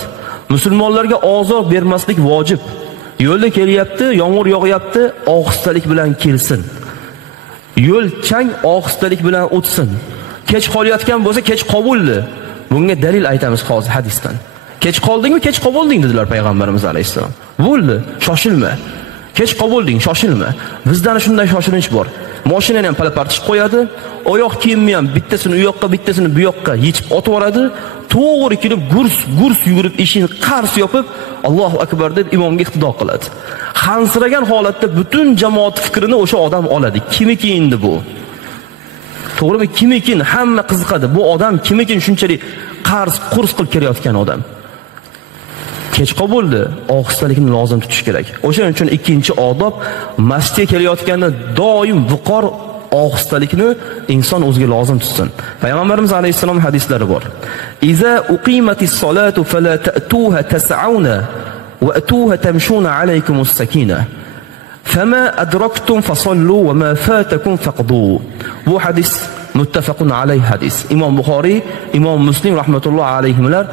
Musulmonlarga ozor bermaslik vojib. Yo'lda kelyapti, yomg'ir yog'yapti, ohistalik bilan kelsin. Yo'l chang, ohistalik bilan o'tsin. Kech qolayotgan bo'lsa, kech qovuldi. Bunga dalil aytamiz hozir hadisdan. Kech qoldingmi, kech qovulding dedilar payg'ambarimiz alayhisalom. Bo'ldi, shoshilma. Kech qovulding, shoshilma. Bizda shunday shoshilinch bor. Mashinani ham palapartish qo'yadi, oyoq kiyimni ham bittasini u yoqqa, bittasini bu yoqqa yechib otib yuboradi. To'g'ri kelib gurs yugurib eshikni qars yopib, Allohu akbar deb imomga iqtido qiladi. Hansiragan holatda butun jamoat fikrini o'sha odam oladi. Kimiki endi bu? To'g'rimi? Kimiki? Hamma qiziqadi. Bu odam kimiki shunchalik qurs qilib kelayotgan odam? Kech qoldi, ohistalikni lozim tutish kerak. O'shaning uchun ikkinchi odob, masjidga kelayotganda doim viqor ohistalikni inson o'ziga lozim tutsin. Payg'ambarimiz alayhisalom hadislari bor. Iza uqimatis solatu fala ta'tuha tas'auna wa atuha tamshuna alaykumus sakina. Fama adraktum fasallu wa ma fatakum faqdu. Bu hadis muttafaqun alayhi hadis. Imom Buxoriy, Imom Muslim rahmatullohi alayhimlar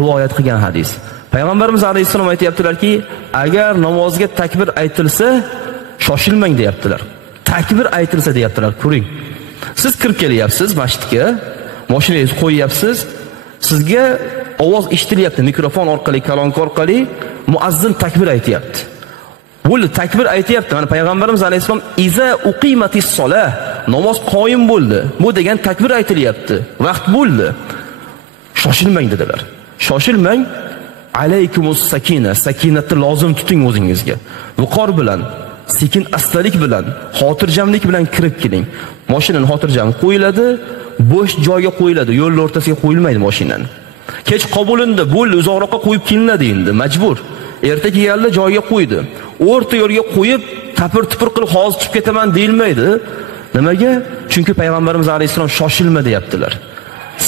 rivoyat qilgan hadis. Payg'ambarimiz alayhisalom aytayaptilarki, agar namozga takbir aytilsa, shoshilmang deyaptilar. Takbir aytilsa deyaptilar, ko'ring. Siz kirib kelyapsiz masjidga, mashinangizni qo'yyapsiz, sizga ovoz eshitilyapti, mikrofon orqali, kalonka orqali muazzin takbir aytayapti. Bo'ldi, takbir aytayapti. Mana payg'ambarimiz alayhisalom iza uqimatis solah, namoz qoyim bo'ldi. Bu degan takbir aytilyapti. Vaqt bo'ldi. Shoshilmang dedilar. Shoshilmang. Alaykumus sakina, sakinatni lozim tuting o'zingizga. Viqor bilan, sekin astalik bilan, xotirjamlik bilan kirib keling. Mashinani xotirjam qo'yiladi, bo'sh joyga qo'yiladi, yo'l o'rtasiga qo'yilmaydi mashinani. Kech qabulindi, bo'ldi, uzoqroqqa qo'yib kelinadi endi, majbur. Erta kelganda joyiga qo'ydi. O'rta yo'lga qo'yib, tapir-tupir qilib hozir chiqib ketaman deyilmaydi. Nimaga? Chunki payg'ambarimiz alayhisalom shoshilma deyaptilar.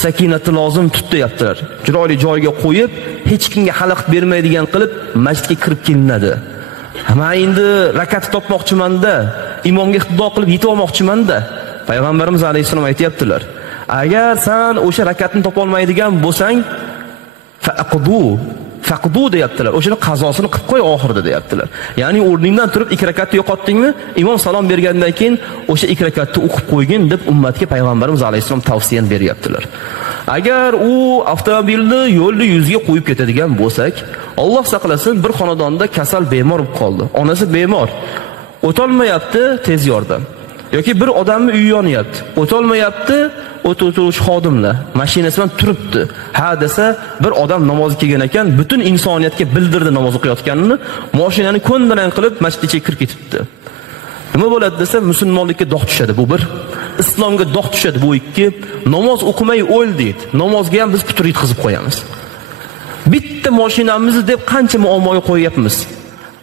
Sakinatni lozim tut deyaptilar. Chiroyli joyiga qo'yib, hech kimga xalaqit bermaydigan qilib masjidga kirib kelinadi. Men endi rakat topmoqchiman-da, imomga iqtido qilib yetib olmoqchiman-da. Payg'ambarimiz alayhisalom aytayaptilar. Agar sen o'sha rakatni topa olmaydigan bo'lsang, faqdu deyaptilar. O'shani qazosini qilib qo'y oxirida deyaptilar. Ya'ni o'rningdan turib 2 rakatni yo'qotdingmi, imom salom bergandan keyin o'sha 2 rakatni o'qib qo'ygin deb ummatga payg'ambarimiz alayhisalom tavsiyani beryaptilar. Agar u avtomobilni yo'lni yuziga qo'yib ketadigan bo'lsak, Alloh saqlasin, bir xonadonda kasal bemor bo'lib qoldi. Onasi bemor. O'tolmayapti tez yordam. Yoki bir odamning uyi yonyapti. O'tolmayapti, o'tuvchi xodimlar mashinasidan turibdi. Ha desa, bir odam namozga kelgan ekan, butun insoniyatga bildirdi namoz o'qiyotganini, mashinani ko'ndalang qilib masjidga kirib ketibdi. Nima bo'ladi desa, musulmonlikka dog' tushadi bu bir. Islomga dog' tushadi bu ikki. Namoz o'qimay o'l deydi. Namozga ham biz putur yetkazib qo'yamiz. Bitta mashinamizni deb qancha muammoga qo'yapmiz.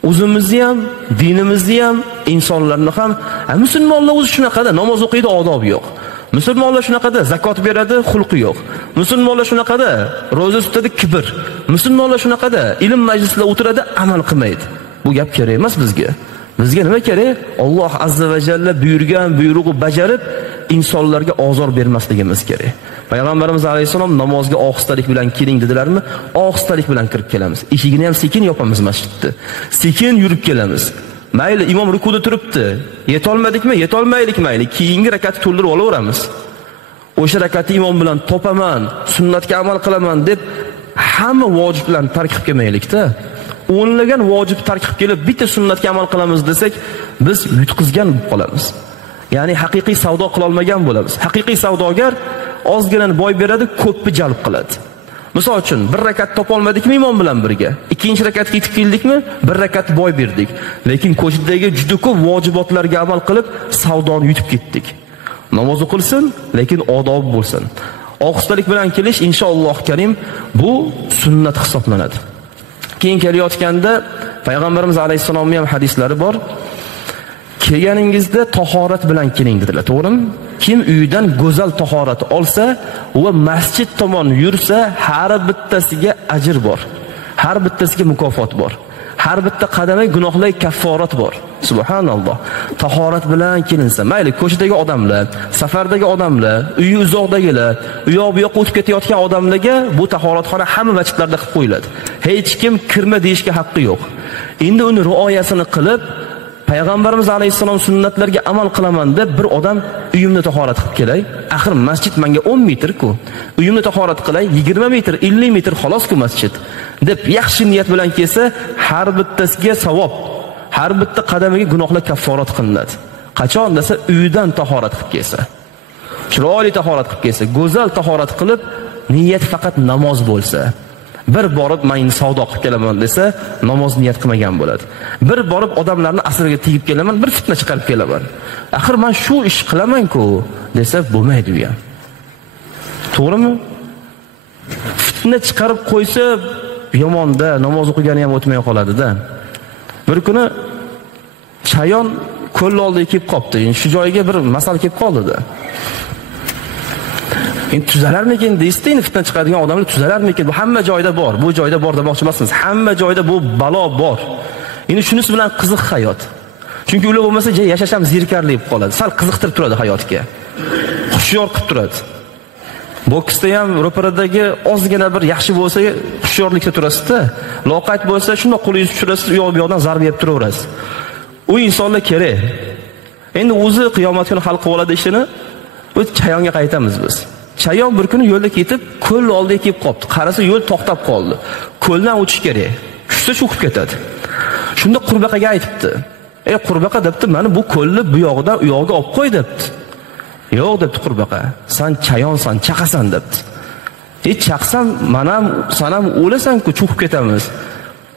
O'zimizni ham, dinimizni ham, insonlarni ham, musulmonlar o'zi shunaqada, namoz o'qiydi, odob yo'q. Musulmonlar shunaqada, zakot beradi, xulqi yo'q. Musulmonlar shunaqada, ro'za tutadi, kibr. Musulmonlar shunaqada, ilm majlisida o'tiradi, amal qilmaydi. Bu gap kerak emas bizga. Bizga nima kerak? Alloh azza va jalla buyurgan buyrug'i bajarib, insonlarga ozor bermasligimiz kerak. Payg'ambarimiz alayhisalom namozga ohistalik bilan keling dedilarmi? Ohistalik bilan kirib kelamiz. Eshigini ham sekin yopamiz masjidni. Sekin yurib kelamiz. Mayli imom rukuda turibdi. Yetolmadikmi, yetolmaylik mayli. Keyingi rakatni to'ldirib olaveramiz. O'sha rakatni imom bilan topaman, sunnatga amal qilaman deb hamma vojiblarni tark qilib kelmaylikda. O'nlagan vojib tark qilib kelib bitta sunnatga amal qilamiz desak, biz yutqizgan bo'lib qolamiz. Ya'ni haqiqiy savdo qila olmagan bo'lamiz. Haqiqiy savdogar ozgina boy beradi, ko'pni jalb qiladi. Misol uchun, bir rakat topa olmadikmi imom bilan birga? Ikkinchi rakatga yetib keldikmi? Bir rakat boy berdik. Lekin ko'chdagi juda ko'p vojibotlarga amal qilib, savdoni yutib ketdik. Namoz o'qilsin, lekin odob bo'lsin. Ohistalik bilan kelish inshaalloh karim bu sunnat hisoblanadi. Keyin kelayotganda payg'ambarimiz alayhisolamning ham hadislari bor. Kelganingizda tahorat bilan keling dedilar, to'g'rimi? Kim uyidan go'zal tahorat olsa va masjid tomon yursa, har bittasiga ajr bor. Har bittasiga mukofot bor. Har bitta qadami gunohlar kafforat bor. Subhanalloh. Tahorat bilan kelinsa, mayli ko'chadagi odamlar, safardagi odamlar, uyi uzoqdagilar, u yoq bu yoqqa o'tib ketayotgan odamlarga bu tahoratxona hamma masjidlarda qilib qo'yiladi. Hech kim kirma deyishga haqqi yo'q. Endi uni rioyasini qilib, payg'ambarimiz alayhisalom sunnatlarga amal qilaman deb bir odam uyimni tahorat qilib kelay. Axir masjid menga 10 metr-ku. Uyimni tahorat qilay, 20 metr, 50 metr xolos-ku masjid deb yaxshi niyat bilan kelsa, har bittasiga savob, har bitta qadamiga gunohlar kafforat qilinadi. Qachon desa, uyidan tahorat qilib kelsa. Chiroyli tahorat qilib kelsa, go'zal tahorat qilib, niyat faqat namoz bo'lsa. Bir borib men savdo qilib kelaman desa, namoz niyat qilmagan bo'ladi. Bir borib odamlarni asriga tegib kelaman, bir fitna chiqarib kelaman. Axir men shu ish qilaman-ku desa, bo'lmaydi u ham. To'g'rimi? Fitna chiqarib qo'ysa, yomonda namoz o'qigani ham o'tmay qoladi-da. Bir kuni chayon ko'l oldiga kelib qopti. Shu joyga bir masal kelib qoldi-da. Endi tuzalarmikin deysiz, endi fitna chiqadigan odamlar tuzalarmikin? Bu hamma joyda bor. Bu joyda bor demoqchi emasmiz. Hamma joyda bu balo bor. Endi shunisi bilan qiziq hayot. Chunki ular bo'lmasa, yashash ham zirkarli bo'lib qoladi. Sal qiziqtirib turadi hayotga. Xushyor qilib turadi. Boksda ham ro'paradagi ozgina bir yaxshi bo'lsa, xushyorlikda turasiz-da. Loqayt bo'lsa, shunday qo'lingizni tushirasiz, u yoq bu yoqdan zarba yeb turaverasiz. U insonlar kerak. Endi o'zi qiyomat kuni hal qilib oladi ishini. O'z chayonga qaytamiz biz. Chayon bir kuni yo'lda ketib, ko'l oldiga kelib qopti. Qarasa yo'l to'xtab qoldi. Ko'ldan o'tish kerak. Tushsa cho'kib ketadi. Shunda qurbaqaga aytibdi. Ey qurbaqa debdi, "Meni bu ko'lni bu yog'idan u yog'iga olib qo'y" debdi. "Yo'q" debdi qurbaqa. "Sen chayonsan, chaqasan" debdi. "Hech chaqsam, men ham sen ham o'lasan-ku, cho'kib ketamiz.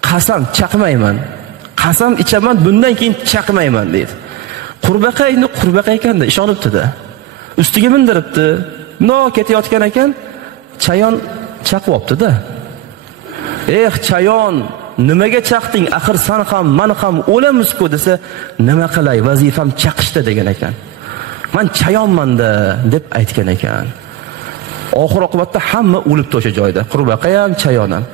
Qasam chaqmayman. Qasam ichaman, bundan keyin chaqmayman" dedi. Qurbaqa endi qurbaqa ekanda ishonibdi-da. Ustiga mindiribdi. No ketayotgan ekan, chayon chaqib olibdi-da. Chayon, nimaga chaqding? Axir sen ham, men ham o'lamiz-ku desa, "Nima qilay? Vazifam chaqishda" degan ekan. "Men chayonman-da" deb aytgan ekan. Oxir oqibatda hamma o'libdi o'sha joyda. Qurbaqa ham, chayon ham.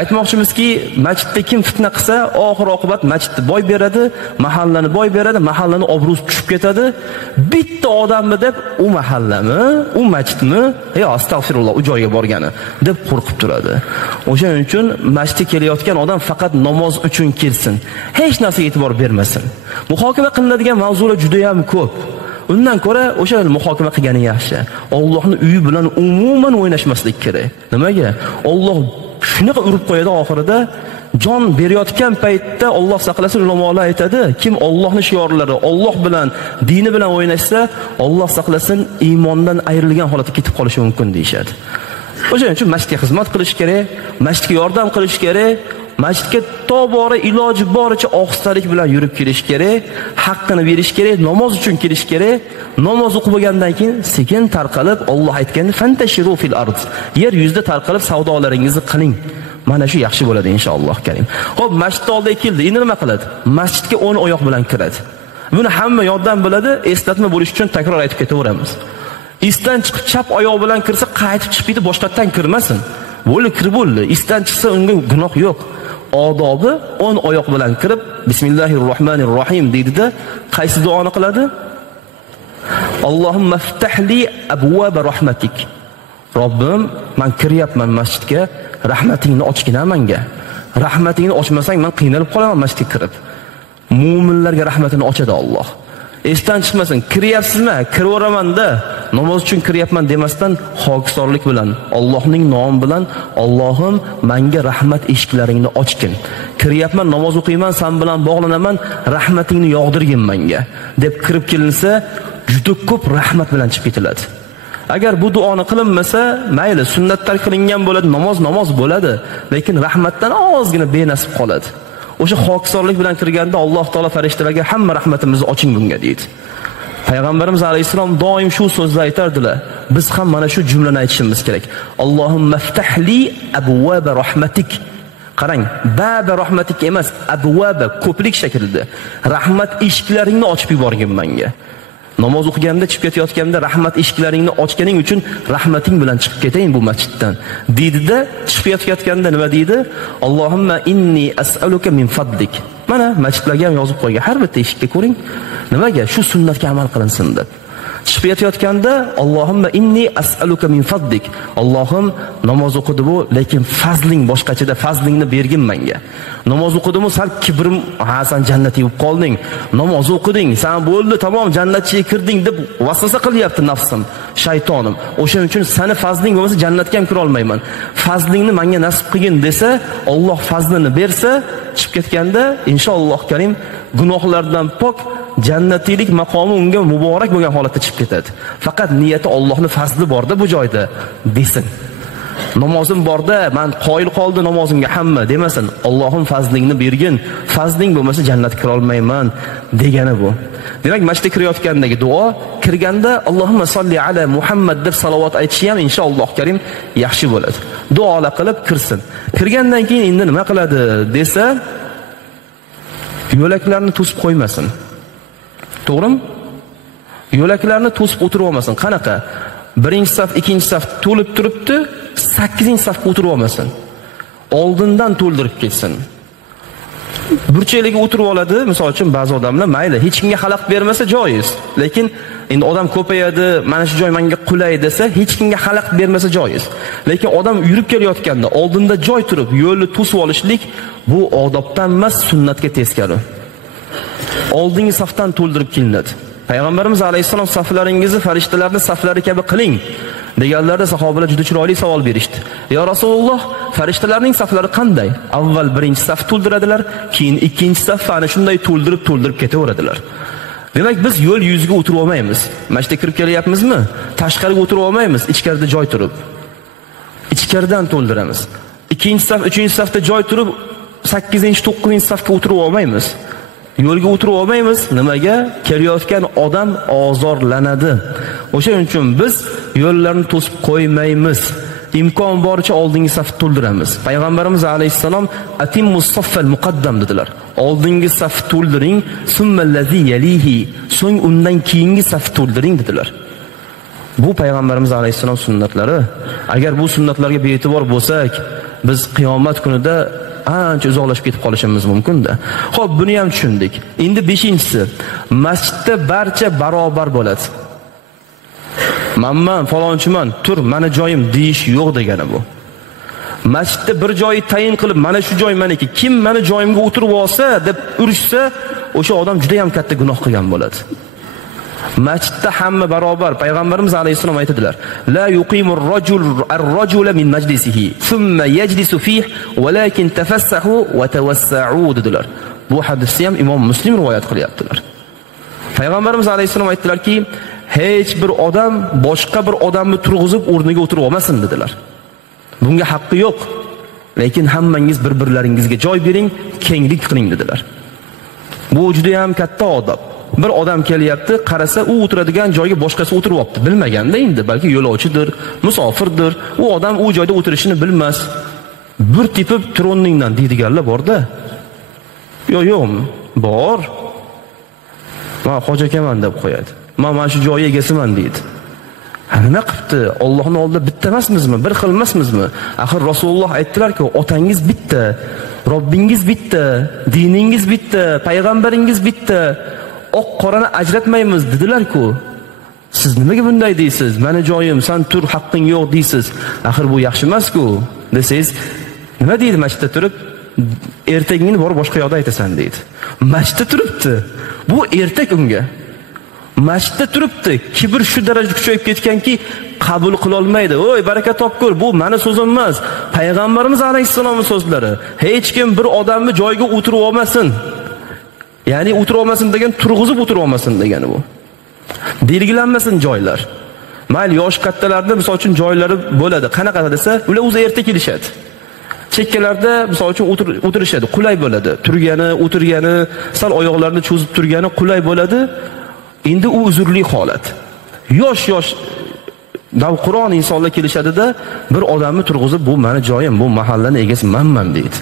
Aytmoqchimizki, masjidda kim fitna qilsa, oxir oqibat masjidni boy beradi, mahallani boy beradi, mahallani obro'si tushib ketadi. Bitta odammi deb u mahallami, u masjidmi, astag'firulloh, u joyga borgani deb qo'rqib turadi. O'shaning uchun masjidga kelayotgan odam faqat namoz uchun kelsin. Hech narsaga e'tibor bermasin. Muhokama qilinadigan mavzular juda ham ko'p. Undan ko'ra o'sha muhokama qilgani yaxshi. Allohning uyi bilan umuman o'ynashmaslik kerak. Nimaga? Alloh shunaqa urib qo'yadi oxirida, jon berayotgan paytda Alloh saqlasin, ulamolar aytadi, kim Allohning shiorlari, Alloh bilan, dini bilan o'ynashsa, Alloh saqlasin, iymondan ayrilgan holatga ketib qolishi mumkin deyshadi. O'shaning uchun masjidga xizmat qilish kerak, masjidga yordam qilish kerak. Masjidga tobora iloji boricha ohistalik bilan yurib kelish kerak, haqqini berish kerak, namoz uchun kelish kerak. Namoz o'qib bo'lgandan keyin sekin tarqalib, Alloh aytganda fantashiru fil ard. Yer yuzida tarqalib savdolaringizni qiling. Mana shu yaxshi bo'ladi inshaalloh karim. Xo'p, masjid oldiga keldi. Endi nima qiladi? Masjidga 10 oyoq bilan kiradi. Buni hamma yoddan biladi, eslatma bo'lish uchun takror aytib ketaveramiz. Isdan chiqib chap oyoq bilan kirsa, qaytib chiqib boshqatdan kirmasin. Bo'ldi, kirib bo'ldi. Isdan chiqsa unga gunoh yo'q. Odobi 10 oyoq bilan kirib, Bismillahirrohmanirrohim deydi-da, qaysi duoni qiladi? Allohumma ftahli abwaba rahmatik. Robbim, men kiryapman masjidga, rahmatingni ochgina menga. Rahmatingni ochmasang men qiynalib qolaman masjidga kirib. Mu'minlarga rahmatini ochadi Alloh. Esdan chiqmasin, kiryapsizmi? Kiraveraman-da, namoz uchun kiryapman demasdan xokisorlik bilan, Allohning nomi bilan, Allohim menga rahmat eshiklaringni ochgin. Kiryapman, namoz o'qiyman, sen bilan bog'lanaman, rahmatingni yog'dirgin menga deb kirib kelinsa, juda ko'p rahmat bilan chiqib ketiladi. Agar bu duoni qilinmasa, mayli sunnatlar qilingan bo'ladi, namoz bo'ladi, lekin rahmatdan ozgina benasib qoladi. O'sha xokisorlik bilan kirganda Alloh taolo farishtalarga hamma rahmatimizni oching bunga deydi. Payg'ambarimiz alayhisalom doim shu so'zni aytardilar. Biz ham mana shu jumlani aytishimiz kerak. Allohumma ftahli abwaba rahmatik. Qarang, baba rahmatik emas, abwaba ko'plik shaklida. Rahmat eshiklaringni ochib yuborgin menga. Namoz o'qiganda, chiqib ketayotganda rahmat eshiklaringni ochganing uchun rahmating bilan chiqib ketayin bu masjiddan. Deydida, chiqib ketayotganda nima deydi? Allohumma inni as'aluka min fadlik. Mana masjidlarga ham yozib qo'ygan. Har bitta eshikka ko'ring. Nimaga? Shu sunnatga amal qilinsin deb. Chiqib ketayotganda Allohumma inni as'aluka min fadlik. Allohim namoz o'qidi bu, lekin fazling boshqachada, fazlingni bergin menga. Namoz o'qidim-u, sal kibrim, ha sen jannatga yeb qolding. Namoz o'qiding, sen bo'ldi, tamom jannatga kirding deb vasvasa qilyapti nafsim, shaytonim. O'shaning uchun seni fazling bo'lmasa jannatga ham kira olmayman. Fazlingni menga nasib qilgin desa, Alloh fazlini bersa, chiqib ketganda inshaalloh karim gunohlardan pok jannatiylik maqomi unga muborak bo'lgan holatda chiqib ketadi. Faqat niyati Allohning fazli borda bu joyda desin. Namozim borda, men qoyil qoldi namozimga hamma demasin. Allohim fazlingni bergin, fazling bo'lmasa jannatga kira olmayman degani bu. Demak, masjidga kirayotgandagi duo, kirganda Allohumma solli ala Muhammad deb salovat aytishi ham inshaalloh karim yaxshi bo'ladi. Duolar qilib kirsin. Kirgandan keyin endi nima qiladi desa, yo'laklarni to'sib qo'ymasin. To'g'rimi? Yo'laklarni to'sib o'tirib olmasin. Qanaqa? Birinchi saf, ikkinchi saf to'lib turibdi, 8-safga o'tirib olmasin. Oldindan to'ldirib ketsin. Burchaklarga o'tirib oladi, misol uchun ba'zi odamlar mayli, hech kimga xalaqit bermasa joiz. Lekin endi odam ko'payadi, mana shu joy menga qulay desa, hech kimga xalaqit bermasa joiz. Lekin odam yurib kelayotganda oldinda joy turib, yo'lni to'sib olishlik bu odobdan emas, sunnatga teskari. Oldingi safdan to'ldirib kelinadi. Payg'ambarimiz alayhisalom saflaringizni farishtalarning saflari kabi qiling deganlarda sahobalar juda chiroyli savol berishdi. Ya Rasululloh, farishtalarning saflari qanday? Avval birinchi saf to'ldiradilar, keyin ikkinchi saf ana shunday to'ldirib ketaveradilar. Demak, biz yo'l yuziga o'tirib olmaymiz. Masjidga kirib kelyapmizmi? Tashqariga o'tirib olmaymiz, ichkarida joy turib. Ichkaridan to'ldiramiz. Ikkinchi saf, uchinchi safda joy turib 8-chi, 9-chi safga o'tirib olmaymiz. Yo'lga o'tirib olmaymiz. Nimaga? Kelayotgan odam ozorlanadi. O'shaning uchun biz yo'llarni to'sib qo'ymaymiz. Imkon boricha oldingi safni to'ldiramiz. Payg'ambarimiz alayhisalom atimmus saffal muqaddam dedilar. Oldingi safni to'ldiring, summallazi yalihi, so'ng undan keyingi safni to'ldiring dedilar. Bu payg'ambarimiz alayhisalom sunnatlari. Agar bu sunnatlarga be'tibor bo'lsak, biz qiyomat kunida ancha uzoqlashib ketib qolishimiz mumkin-da. Xo'p, buni ham tushundik. Endi 5-inchisi, masjidda barcha barobar bo'ladi. Man falonchiman, tur, mana joyim deyish yo'q degani bu. Masjidda bir joyi tayin qilib, mana shu joy meniki, kim meni joyimga o'tirib olsa deb urishsa, o'sha odam juda ham katta gunoh qilgan bo'ladi. Masjidda hamma barobar. Payg'ambarimiz alayhisalom aytadilar: "La yuqimur ar-rajula min majlisihi, thumma yajlisu fihi, walakin tafassahu wa tawassa'u" dedilar. Bu hadisni ham Imom Muslim rivoyat qilyaptilar. Payg'ambarimiz alayhisalom aytdilarki, hech bir odam boshqa bir odamni turg'izib o'rniga o'tirib olmasin dedilar. Bunga haqqi yo'q. Lekin hammangiz bir-birlaringizga joy bering, kenglik qiling dedilar. Bu juda ham katta odob. Bir odam kelyapti, qarasa u o'tiradigan joyga boshqasi o'tirib olibdi. Bilmaganda endi, balki yo'lovchidir, musofirdir. U odam u joyda o'tirishini bilmas. Bir tepib troningdan deydiganlar bor-da. Yo'q, bor. Men hoji akaman deb qo'yadi. Men mana shu joy egasiman deydi. Nima qilibdi? Allohning oldida bitta emasmizmi? Bir xil emasmizmi? Axir Rasululloh aytdilar-ku, otangiz bitta, Robbingiz bitta, diningiz bitta, payg'ambaringiz bitta. Oq qorani ajratmaymiz dedilar-ku. Siz nimaga bunday deysiz? Meni joyim, sen tur, haqqing yo'q deysiz. Axir bu yaxshi emas-ku desangiz, nima deydi masjidda turib? ertagingni borib boshqa yoqda aytasan deydi. Masjidda turibdi. Bu ertak unga. Masjidda turibdi. Kibr shu darajada kuchayib ketganki, qabul qila olmaydi. Oy, baraka topkur, bu meni so'zim emas. Payg'ambarimiz alayhissalomning so'zlari. Hech kim bir odamni joyiga o'tirib olmasin. Ya'ni o'tirib olmasin degan, turg'izib o'tirib olmasin degani bu. Belgilanmasin joylar. Mayli yosh kattalarda misol uchun joylari bo'ladi. Qanaqa desa, ular o'zi erta kelishadi. Chekkalarda misol uchun o'tirishadi, qulay bo'ladi. Turgani, o'tirgani, sal oyoqlarini cho'zib turgani qulay bo'ladi. Endi u uzrli holat. Yosh davqiron insonlar kelishadi-da, bir odamni turg'izib, bu meni joyim, bu mahallaning egasi menman deydi.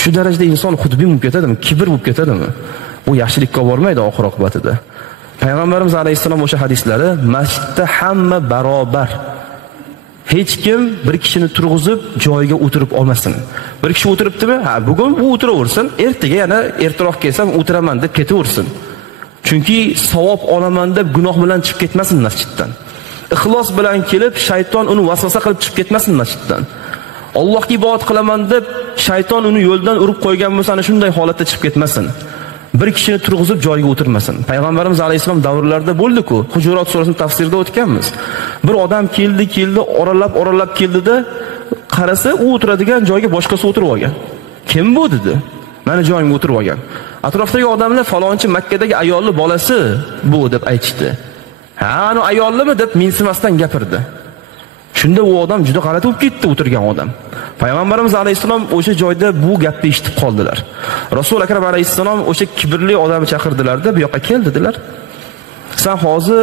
Shu darajada inson xudbin bo'lib ketadimi, kibr bo'lib ketadimi? Bu yaxshilikka bormaydi oxir oqibatida. Payg'ambarimiz alayhissalom o'sha hadislari masjidda hamma barobar. Hech kim bir kishini turg'izib joyiga o'tirib olmasin. Bir kishi o'tiribdimi? Ha, bugun u o'tiraversin, ertaga yana ertaroq kelsam o'tiraman deb ketaversin. Chunki savob olaman deb gunoh bilan chiqib ketmasin masjiddan. Ixlos bilan kelib, shayton uni vasvasa qilib chiqib ketmasin masjiddan. Allohga ibodat qilaman deb shayton uni yo'ldan urib qo'ygan bo'lsa, ana shunday holatda chiqib ketmasin. Bir kishini turg'izib joyiga o'tirmasin. Payg'ambarimiz alayhisalom davrlarida bo'ldi-ku. Hujurat surasining tafsirida o'tganmiz. Bir odam keldi, oralab keldi-da, qarasa, u o'tiradigan joyga boshqasi o'tirib olgan. Kim bu dedi? Meni joyimga o'tirib olgan. Atrofdagi odamlar falonchi Makkadagi ayolli bolasi bu deb aytishdi. Ha, ana ayollimi deb mensimasdan gapirdi. Shunda u odam juda g'alati bo'lib ketdi, o'tirgan odam. Payg'ambarimiz alayhisalom o'sha joyda bu gapni eshitib qoldilar. Rasul akram alayhisalom o'sha kibrli odamni chaqirdilar-da, bu yoqqa kel dedilar. Sen hozir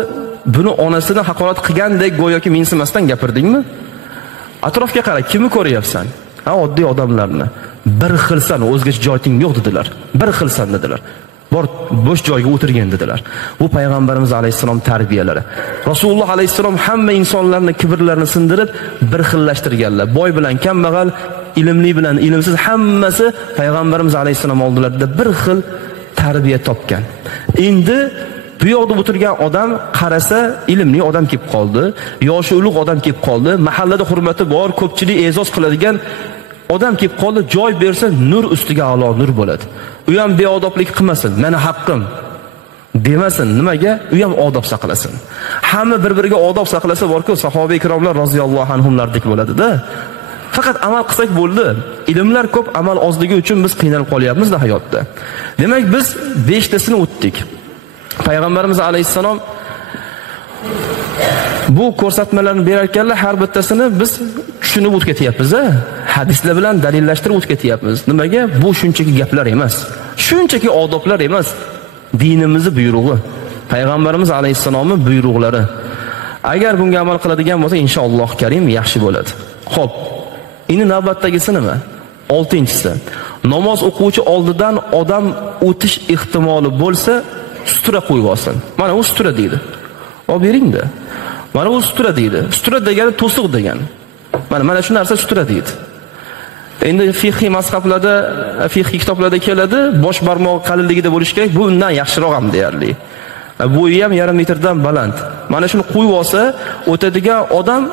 buni onasini haqorat qilgandek go'yoki mensimasdan gapirdingmi? Atrofga qara, kimni ko'ryapsan? Ha, oddiy odamlarni. Bir xilsan, o'zgacha joying yo'q dedilar. Bir xilsan dedilar. Bor, bo'sh joyga o'tirgan dedilar. Bu payg'ambarimiz alayhisalom tarbiyalari. Rasululloh alayhisalom hamma insonlarning kibrlarini sindirib, bir xillashtirganlar. Boy bilan kambag'al, ilmli bilan ilmsiz hammasi payg'ambarimiz alayhisalom oldilarida bir xil tarbiya topgan. Endi bu yoqda o'tirgan odam qarasa, ilmli odam kelib qoldi, yoshi ulug' odam kelib qoldi, mahallada hurmati bor, ko'pchilik e'zoz qiladigan odam kelib qoldi, joy bersa nur ustiga a'lo nur bo'ladi. U ham beodoblik qilmasin, meni haqqim demasin. Nimaga? U ham odob saqlasin. Hamma bir-biriga odob saqlasa borku, sahoba ikromlar roziyallohu anhumlardek bo'ladi-da. Faqat amal qilsak bo'ldi. Ilmlar ko'p, amal ozligi uchun biz qiynalib qolyapmiz-da hayotda. Demak, biz 5 tasini o'tdik. Payg'ambarimiz alayhisalom bu ko'rsatmalarni berar ekanlar, har bittasini biz tushunib o'tib ketyapmiz-a? Hadislar bilan dalillashtirib o'tib ketyapmiz. Nimaga? Bu shunchaki gaplar emas. Shunchaki odoblar emas. Dinimizning buyrug'i. Payg'ambarimiz alayhisalomning buyruqlari. Agar bunga amal qiladigan bo'lsa, inshaalloh karim yaxshi bo'ladi. Xo'p. Endi navbatdagisi nima? 6-inchisi. Namoz o'quvchi oldidan odam o'tish ehtimoli bo'lsa, sutra qo'yib olsin. Mana u sutra deydi. Olib bering-da. Mana u sutra deydi. Sutra degani to'siq degani. Mana shu narsa sutra deydi. Endi fiqhiy mazhablarda, fiqhiy kitoblarda keladi, bosh barmoq qalinligida bo'lishi kerak, bu undan yaxshiroq ham deyarli. Bo'yi ham 1,5 metrdan baland. Mana shuni qo'yib olsa, o'tadigan odam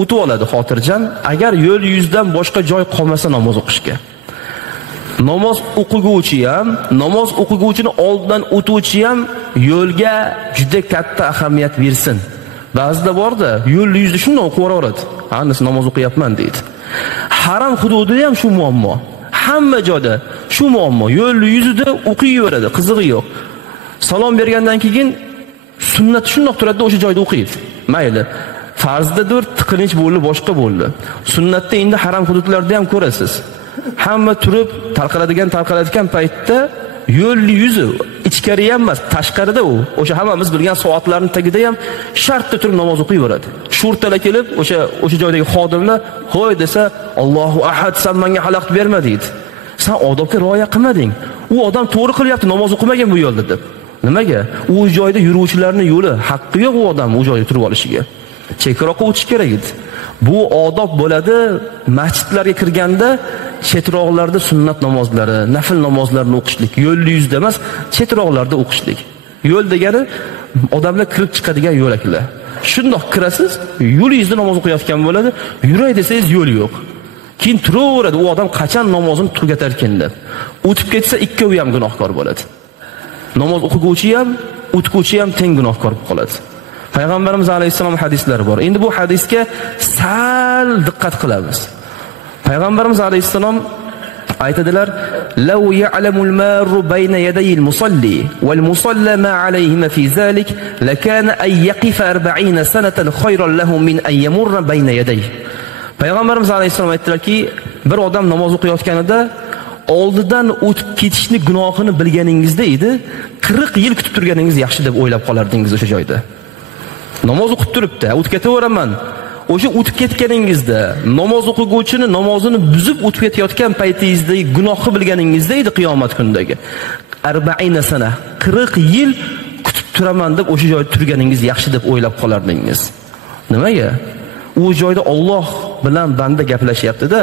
o'tib oladi xotirjam, agar yo'l yuzdan boshqa joy qolmasa namoz o'qishga. Namoz o'quvchi ham, namoz o'quvchini oldidan o'tuvchi ham yo'lga juda katta ahamiyat bersin. Ba'zida borda, yo'l yuzida shunday o'qiraveradi. Annasi namoz o'qiyapman deydi. Haram hududida ham shu muammo. Hamma joyda shu muammo. Yo'l yuzida o'qiyveradi, qizig'i yo'q. Salom bergandan keyin sunnat shundoq turadi, o'sha joyda o'qiydi. Mayli. Farzdadir, tiqilinch bo'ldi, boshqa bo'ldi. Sunnatda endi haram hududlarda ham ko'rasiz. Hamma turib tarqaladigan paytda yo'l yuzi ichkari ham emas, tashqarida u. O'sha hammamiz bilgan soatlarning tagida ham shartda turib namoz o'qiyveradi. Shurtalar kelib, o'sha joydagi xodimlar "Ho'y" desa, "Allohu ahad, sen menga xalaqit berma" deydi. Sen odobga rioya qilmading. U odam to'g'ri qilyapti, namoz o'qimagan bu yo'lda deb. Nimaga? U joyda yuruvchilarning yo'li, haqqi yo'q u odam u joyda turib olishiga. Chekroqqa o'tish kerak edi. Bu odob bo'ladi. Masjidlarga kirganda chetroqlarda sunnat namozlari, nafil namozlarni o'qishlik, yo'l yuzda emas, chetroqlarda o'qishlik. Yo'l degani odamlar kirib chiqadigan yo'laklar. Shundoq kirasiz, yo'l yuzda namoz o'qiyotgan bo'ladi, yuray desangiz yo'l yo'q. Keyin turaveradi, u odam qachon namozini tugatar ekan deb. O'tib ketsa ikkovi ham gunohkor bo'ladi. Namoz o'qiguvchi ham, o'tguvchi ham teng gunohkor bo'lib qoladi. Payg'ambarimiz alayhisalom hadislari bor. Endi bu hadisga sal diqqat qilamiz. Payg'ambarimiz alayhisalom aytadilar: "Law ya'lamul marru bayna yadayil musalli wal musalla ma alayhi ma fi zalik, lakana ay yaqifa 40 sanatan khayran lahu min an yamurra bayna yadayhi." Payg'ambarimiz alayhisalom aytdilarki, bir odam namoz o'qiyotganida oldidan o'tib ketishni gunohini bilganingizda edi, 40 yil kutib turganingiz yaxshi deb o'ylab qolardingiz o'sha joyda. Namoz o'qib turibdi, o'tib ketaveraman. O'sha o'tib ketganingizda, namoz o'qiguvchini namozini buzib o'tib ketayotgan paytingizdagi gunohni bilganingizda edi qiyomat kunidagi 40 sana, 40 yil kutib turaman deb o'sha joyda turganingiz yaxshi deb o'ylab qolardingiz. Nimaga? U joyda Alloh bilan banda gaplashyapti-da.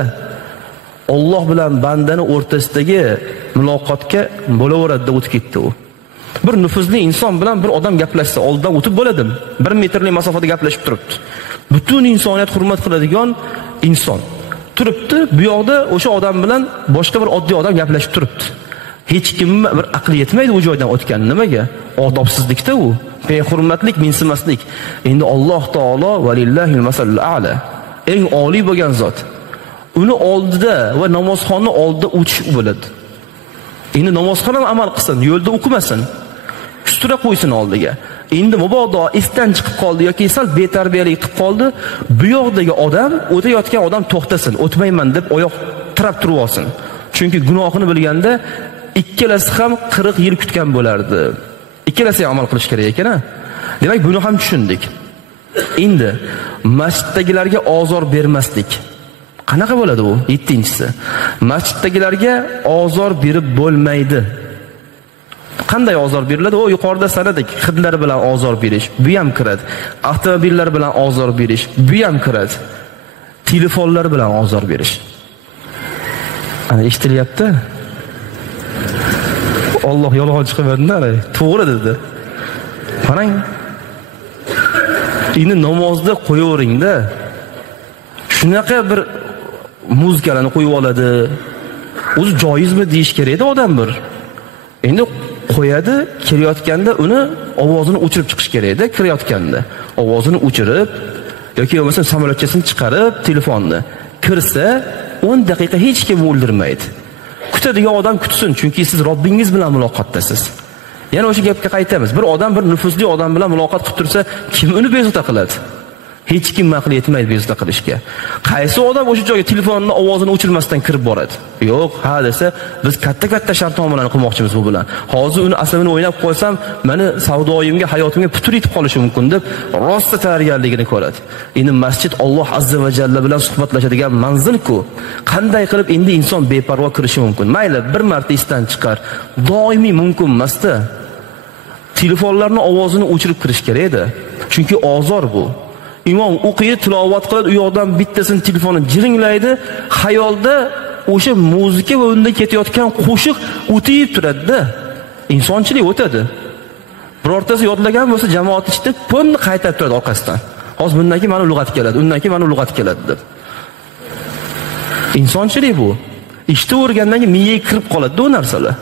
Alloh bilan bandani o'rtasidagi muloqotga bo'laveradi deb o'tib ketdi u. Bir nufuzli inson bilan bir odam gaplashsa, oldidan o'tib bo'ladimi? 1 metrlik masofada gaplashib turibdi. Butun insoniyat hurmat qiladigan inson turibdi, bu yoqda o'sha odam bilan boshqa bir oddiy odam gaplashib turibdi. Hech kimga bir aqli yetmaydi u joydan o'tgan. Nimaga? Odobsizlikda u, behurmatlik, mensimaslik. Endi Alloh taolo valillahil masalul a'la, eng oliy bo'lgan zot. Uni oldida va namozxonni oldida o'tish bo'ladi. Endi namozxon ham amal qilsin, yo'lda o'qimasin. Ustira qo'ysin oldiga. Endi mabodo esdan chiqib qoldi yoki sal betarbiyalik qilib qoldi, bu yoqdagi odam, o'tayotgan odam to'xtasin, o'tmayman deb oyoq tirab turib olsin. Chunki gunohini bilganda ikkalasi ham 40 yil kutgan bo'lardi. Ikkalasi ham amal qilish kerak ekan-a? Demak, buni ham tushundik. Endi masjiddagilarga ozor bermaslik. Qanaqa bo'ladi bu? 7-inchisi. Masjiddagilarga ozor berib bo'lmaydi. Qanday ozor beriladi? O yuqorida sanadik, hidlar bilan ozor berish, bu ham kiradi. Avtomobillar bilan ozor berish, bu ham kiradi. Telefonlar bilan ozor berish. Ana eshitilyapti? Alloh yolg'on chiqarmadi-da, to'g'ri dedi. Qarang. Endi namozda qo'yavering-da. Shunaqa bir muzikalarni qo'yib oladi. O'zi joizmi deyish kerak-da odam bir. Endi qo'yadi, kirayotganda uni ovozini o'chirib chiqish kerak-da, kirayotganda. Ovozini o'chirib yoki bo'lmasa samolyotchasini chiqarib telefonni kirsa 10 daqiqa hech kim o'ldirmaydi. Kutadigan odam kutsin, chunki siz Robbingiz bilan muloqotdasiz. Yana o'sha gapga qaytamiz. Bir odam bir nufuzli odam bilan muloqot qilib tursa, kim uni bezovta qiladi? Hech kim ma'qul etmaydi bezovta qilishga. Qaysi odam o'sha joyga telefonning ovozini o'chirmasdan kirib boradi? Yo'q, ha desa, biz katta-katta shartnomalarni qilmoqchimiz bu bilan. Hozir uni asabini o'ynab qo'ysam, meni savdoyimga, hayotimga putur yetib qolishi mumkin deb rosta tayyorgarligini ko'radi. Endi masjid Alloh azza va jalla bilan suhbatlashadigan manzil-ku. Qanday qilib endi inson beparvo kirishi mumkin? Mayli, bir marta esdan chiqar. Doimiy mumkin emas-da. Telefonlarning ovozini o'chirib kirish kerak edi. Chunki ozor bu. Imom o'qiydi, tilovat qiladi, u yoqdan bittasini telefoni jiringlaydi, xayolda o'sha muzika va unda ketayotgan qo'shiq o'tib turadi-da. Insonchilik o'tadi. Birortasi yodlagan bo'lsa, jamoat ichida ponni qaytarib turadi orqasidan. Hozir bundan keyin mana lug'at keladi, undan keyin mana lug'at keladi deb. Insonchilik bu. Ishda o'rgandan keyin miyaga kirib qoladi-da u narsalar.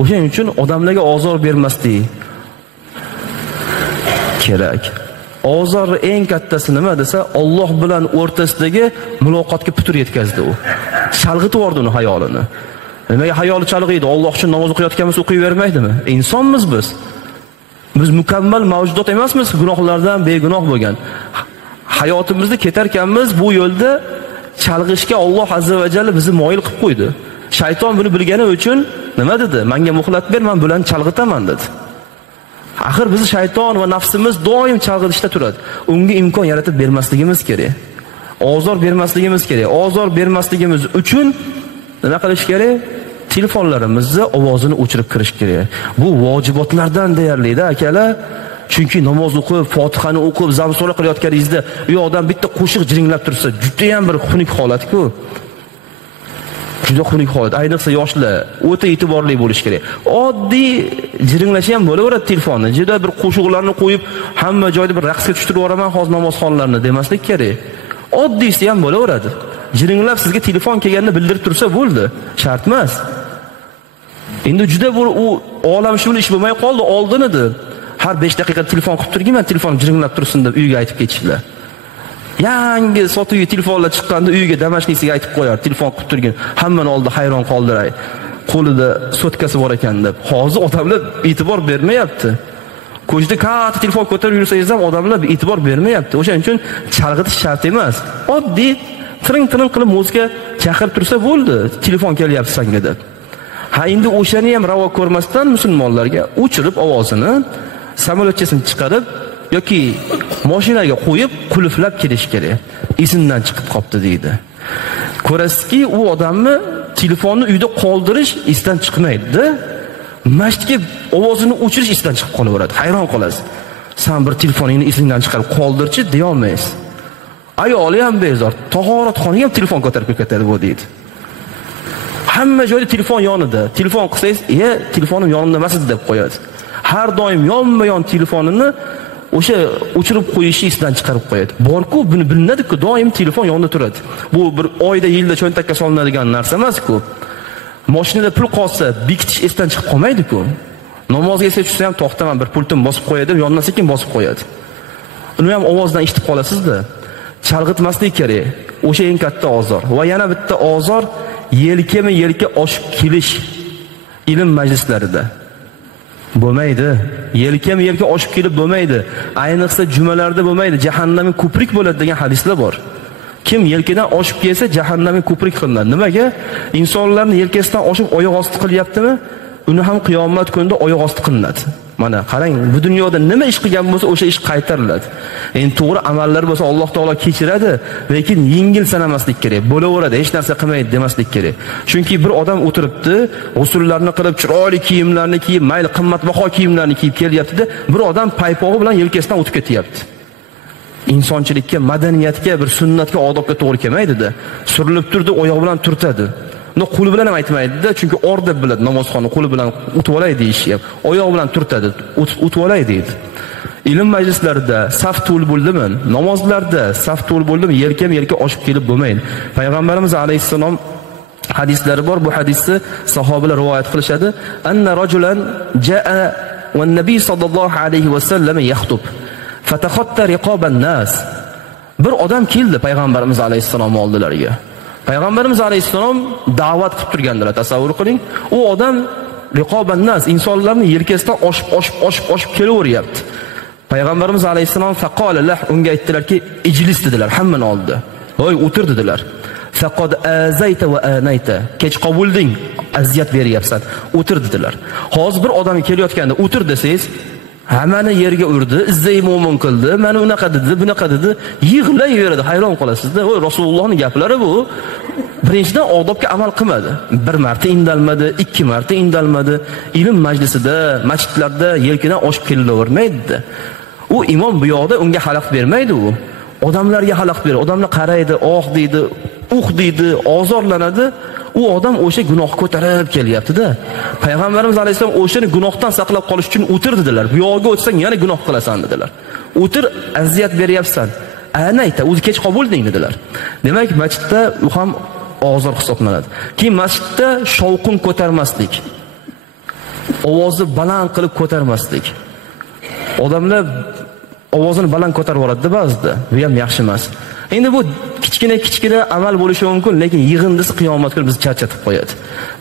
O'shaning uchun odamlarga ozor bermaslik kerak. Ozor eng kattasi nima desa, Alloh bilan o'rtasidagi muloqotga putur yetkazdi u. Chalg'itib yubordi uni hayolini. Nimaga hayoli chalg'iydi? Alloh uchun namoz o'qiyotganimiz o'qiyvermaydimi? Insonmiz biz. Biz mukammal mavjudot emasmiz, gunohlardan begunoh bo'lgan. Hayotimizda ketarkanmiz bu yo'lda chalg'ishga Alloh azza va jalla bizni moyil qilib qo'ydi. Shayton buni bilgani uchun nima dedi? Menga muhlat ber, men bularni chalg'itaman dedi. Axir bizni shayton va nafsimiz doim chalg'itishda turadi. Unga imkon yaratib bermasligimiz kerak. Ozor bermasligimiz kerak. Ozor bermasligimiz uchun nima qilish kerak? Telefonlarimizni ovozini o'chirib kirish kerak. Bu vojibotlardan deyarli-da akalar. Chunki namoz o'qib, Fotihani o'qib, zamsora qilayotganingizda u yoqdan bitta qo'shiq jiringlab tursa, juda ham bir xunuk holat-ku. Juda xunuk holat. Ayniqsa yoshlar o'ta e'tiborli bo'lish kerak. Oddiy jiringlashi ham bo'laveradi telefonni. Juda bir qo'shiqlarni qo'yib, hamma joyda bir raqsga tushirib yuboraman hozir namozxonlarni demaslik kerak. Oddiysi ham bo'laveradi. jiringlab sizga telefon kelganini bildirib tursa bo'ldi, shart emas. Endi juda bir u olamshumul ish bo'lmay qoldi, oldin edi. Har 5 daqiqa telefon qilib turgan, telefonim jiringlab tursin deb uyga aytib ketishlar. Yangi sotuvga telefonlar chiqqanda uyga damashqiysiga aytib qo'yar, telefon qilib turgan. Hammani oldida hayron qoldiray. Qo'lida sotkasi bor ekan deb. Hozir odamlar e'tibor bermayapti. Ko'chada katta telefon ko'tarib yursangiz ham odamlar e'tibor bermayapti. O'shaning uchun chalg'itish shart emas. Oddiy tiring-tiring qilib muzika chaqirib tursa bo'ldi, telefon kelyapti senga deb. Ha, endi o'shani ham ravo ko'rmasdan musulmonlarga o'chirib ovozini, samolyotchasini chiqarib yoki mashinaga qo'yib qulflab kelish kerak. Esimdan chiqib qopti deydi. Ko'rasizki, u odamni telefonni uyda qoldirish esdan chiqmaydi-da. Masjidga ovozini o'chirish esdan chiqib qolaveradi. Hayron qolasiz. Sen bir telefoningni esingdan chiqarib qoldirchi deya olmaysiz. Ayoli ham bezor, tahoratxonaga ham telefon ko'tarib ketadi bu deydi. Hamma joyda telefon yonida. Telefon qilsangiz, telefonim yonimda emas deb qo'yadi. Har doim yonma-yon telefonini o'sha o'chirib qo'yishi esdan chiqarib qo'yadi. Bor-ku, buni bilinadi-ku, doim telefon yonida turadi. Bu bir oyda, yilda cho'ntakka solinadigan narsa emas-ku. Mashinada pul qolsa, bekitish esdan chiqib qolmaydi-ku. Namozga esa tushsa ham to'xtaman, bir pultim bosib qo'yadi, yondan sekin bosib qo'yadi. Uni ham ovozdan eshitib qolasiz-da. Chalg'itmaslik kerak. O'sha eng katta ozor. Va yana bitta ozor yelkama-yelka oshib kelish ilm majlislarida. Bo'lmaydi. Yelkama-yelka oshib kelib bo'lmaydi. Ayniqsa jumalarda bo'lmaydi. Jahannamga ko'prik bo'ladi degan hadislar bor. Kim yelkadan oshib kelsa jahannamga ko'prik qilinadi. Nimaga? Insonlarni yelkasidan oshib oyoq osti qilyaptimi? Uni ham qiyomat kunida oyoq osti qilinadi. Mana qarang, bu dunyoda nima ish qilgan bo'lsa, o'sha ish qaytariladi. Endi to'g'ri amallar bo'lsa Alloh taolo kechiradi, lekin yengil sanamaslik kerak. Bo'laveradi, hech narsa qilmaydi demaslik kerak. Chunki bir odam o'tiribdi, g'usullarni qilib, chiroyli kiyimlarni kiyib, mayli qimmatbaho kiyimlarni kiyib kelyapti-da, bir odam paypog'i bilan yelkasidan o'tib ketyapti. Insonchilikka, madaniyatga, bir sunnatga, odobga to'g'ri kelmaydi-da. Surilib turdi, oyoq bilan turtadi. Uni qo'li bilan ham aytmaydi-da, chunki or deb biladi, namozxonni qo'li bilan o'tib olay deyishyapti. Oyoq bilan turtadi, o'tib olay deydi. Ilm majlislarida saf to'l bo'ldimi? Namozlarda saf to'l bo'ldimi? Yelkam-yelka oshib kelib bo'lmaydi. Payg'ambarimiz alayhissalom hadislari bor. Bu hadisni sahobalar rivoyat qilishadi. Anna rajulan jaa va nabiy sallallohu alayhi va sallam yaxtub. Fatakhatta riqaban nas. Bir odam keldi payg'ambarimiz alayhissalom oldilariga. Payg'ambarimiz alayhissalom da'vat qilib turganlar, tasavvur qiling. U odam riqoban nas, insonlarning yelkasidan oshib kelaveryapti. Payg'ambarimiz alayhissalom faqala lah, unga aytdilarki, ijlis dedilar, hammani oldida. Voy, o'tir dedilar. Faqad azayta va anayta. Kech qobulding, aziyat beryapsan. O'tir dedilar. Hozir bir odam kelayotganda o'tir desangiz, hammani yerga urdi, izzay mo'min qildi, mana unaqa dedi, bunaqa dedi, yig'layveradi, hayron qolasiz-da. Voy, Rasulullohning gaplari bu. Birinchidan odobga amal qilmadi. Bir marta indalmadi, 2 marta indalmadi. Ilm majlisida, masjidlarda yelkadan oshib kelavermaydi. U imom bu yoqda unga xalaqit bermaydi u. Odamlarga xalaqit beradi. Odamlar qaraydi, deydi, deydi, ozorlanadi. U odam o'sha gunoh ko'tarib kelyapti-da. Payg'ambarimiz alayhisalom o'shani gunohdan saqlab qolish uchun o'tir dedilar. Bu yo'lga o'tsang yana gunoh qilasan dedilar. O'tir, aziyat beryapsan. Anayta, o'zi kech qobulding dedilar. Demak, masjidda u ham ozor hisoblanadi. Keyin masjidda shovqin ko'tarmaslik. Ovozni baland qilib ko'tarmaslik. Odamlar ovozini baland ko'tarib yuboradi ba'zida. Bu ham yaxshi emas. Endi bu kichkina amal bo'lishi mumkin, lekin yig'indisi qiyomat kuni bizni charchatib qo'yadi.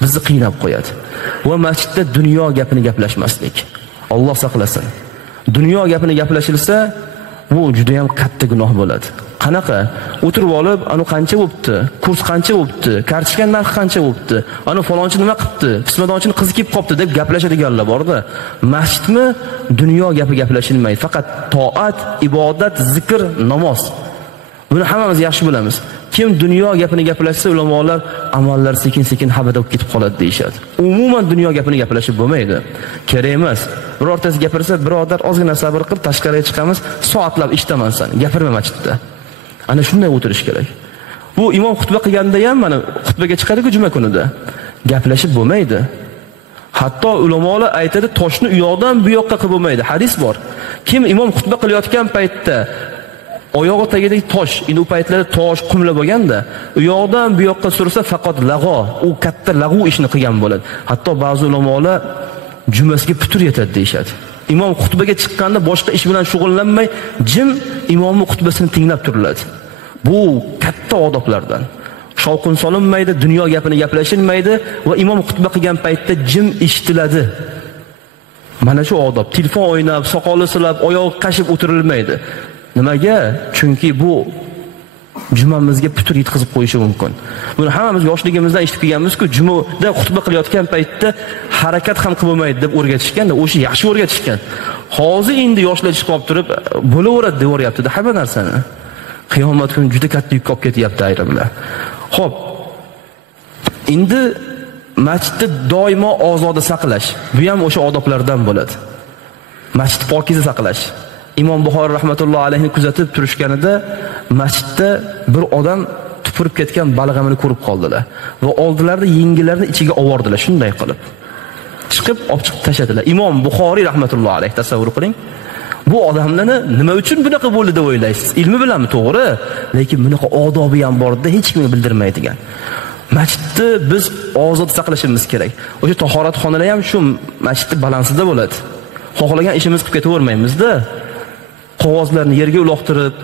Bizni qiynab qo'yadi. Va masjidda dunyo gapini gaplashmaslik. Alloh saqlasin. Dunyo gapini gaplashilsa, bu juda ham katta gunoh bo'ladi. Qanaqa? O'tirib olib, ana qancha bo'libdi? Kurs qancha bo'libdi? Kartochka narxi qancha bo'libdi? Ana falonchi nima qilibdi? Pismadonchining qizi kelib qopti deb gaplashadiganlar bor-da. Masjidmi dunyo gapi gaplashilmaydi. Faqat toat, ibodat, zikr, namoz. Buni hammamiz yaxshi bilamiz. Kim dunyo gapini gaplashsa, ulamolar amallar sekin-sekin habada bo'lib ketib qoladi deyshadi. Umuman dunyo gapini gaplashib bo'lmaydi. Kerak emas. Birortasi gapirsa, birodar ozgina sabr qil, tashqariga chiqamiz, soatlab eshitaman sen. Gapirma masjidda. Ana shunday o'tirish kerak. Bu imom xutba qilganda ham mana xutbaga chiqadi-ku juma kunida. Gaplashib bo'lmaydi. Hatto ulamolar aytadi, toshni u yoqdan bu yoqqa qilib bo'lmaydi. Hadis bor. Kim imom xutba qilayotgan paytda oyog'i tagidagi tosh, endi u paytlarda tosh, qumlar bo'lganda, u yoqdan bu yoqqa sursa faqat lag'o, u katta lag'u ishni qilgan bo'ladi. Hatto ba'zi ulamolar jumasiga putur yetadi deyshadi. Imom xutbaga chiqqanda boshqa ish bilan shug'ullanmay, jim imomning xutbasini tinglab turiladi. Bu katta odoblardan. Shovqin solinmaydi, dunyo gapini gaplashilmaydi va imom xutba qilgan paytda jim eshitiladi. Mana shu odob. Telefon o'ynab, soqoli silab, oyoq qashib o'tirilmaydi. Nimaga? Chunki bu jumamizga putur yetkazib qo'yishi mumkin. Buni hammamiz yoshligimizdan eshitib kelganmiz-ku, jumada xutba qilayotgan paytda harakat ham qilmaydi deb o'rgatishganda, o'sha yaxshi o'rgatishgan. Hozir endi yoshlar chiqib qolib turib, bo'laveradi deb o'ryapti-da hamma narsani. Qiyomat kuni juda katta yuk olib ketyapti ayrimlar. Xo'p. Endi masjidni doimo ozoda saqlash, bu ham o'sha odoblardan bo'ladi. Masjidni pokiza saqlash. Imom Buxoriy rahmatullohi alayhi kuzatib turishganida masjidda bir odam tupurib ketgan balg'amini ko'rib qoldilar va oldilarida yengillarini ichiga ovordilar shunday qilib. Chiqib, olib chiqib tashladilar. Imom Buxoriy rahmatullohi alayhi tasavvur qiling. Bu odamlarni nima uchun bunaqa bo'ldi deb o'ylaysiz? Ilmi bilanmi? To'g'ri, lekin bunaqa odobi ham bor-da, hech kimga bildirmaydigan. Masjidni biz ozod saqlashimiz kerak. O'sha tahoratxonalar ham shu masjidning balansida bo'ladi. Xohlagan ishimiz qilib ketavermaymiz-da. Qog'ozlarni yerga uloqtirib,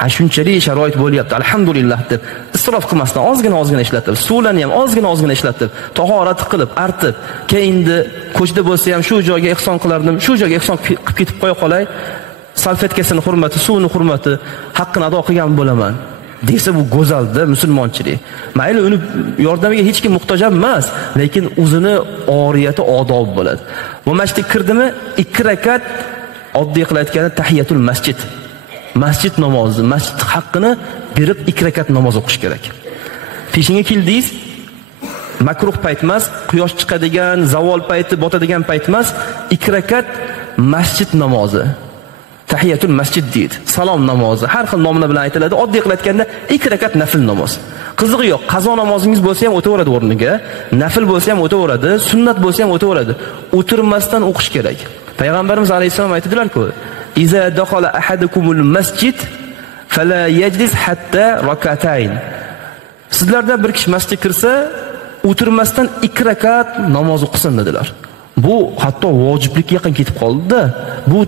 ha shunchalik sharoit bo'lyapti, alhamdulillah deb isrof qilmasdan ozgina ishlatib, suvlarni ham ozgina ishlatib, tahorat qilib, artib, keyinda ko'chada bo'lsa ham shu joyga ehson qilardim, shu joyga ehson qilib ketib qo'ya qolay, salfetkasini hurmati, suvni hurmati, haqqini ado qilgan bo'laman desa bu go'zalda musulmonchilik. Mayli uni yordamiga hech kim muhtoj emas, lekin o'zini oriyati odob bo'ladi. Bu masjidga kirdimi, 2 rakat oddiy qilayotganda tahiyatul masjid. Masjid namozi, masjid haqqini berib 2 rakat namoz o'qish kerak. Peshinga keldingiz, makruh payt emas, quyosh chiqadigan, zavol payti, botadigan payt emas, 2 rakat masjid namozi. Tahiyatul masjid deydi. Salom namozi, har xil nomlar bilan aytiladi. Oddiy qilayotganda 2 rakat nafil namoz. Qizig'i yo'q, qazo namozingiz bo'lsa ham o'taveradi o'rniga, nafil bo'lsa ham o'taveradi, sunnat bo'lsa ham o'taveradi. O'tirmasdan o'qish kerak. Payg'ambarimiz alayhisalom aytdilar-ku: "Iza dakhala ahadukumul masjid fala yajlis hatta rak'atayn." Sizlardan bir kishi masjidga kirsa, o'tirmasdan 2 rakat namoz o'qisin dedilar. Bu hatto vojiblikka yaqin ketib qoldi-da. Bu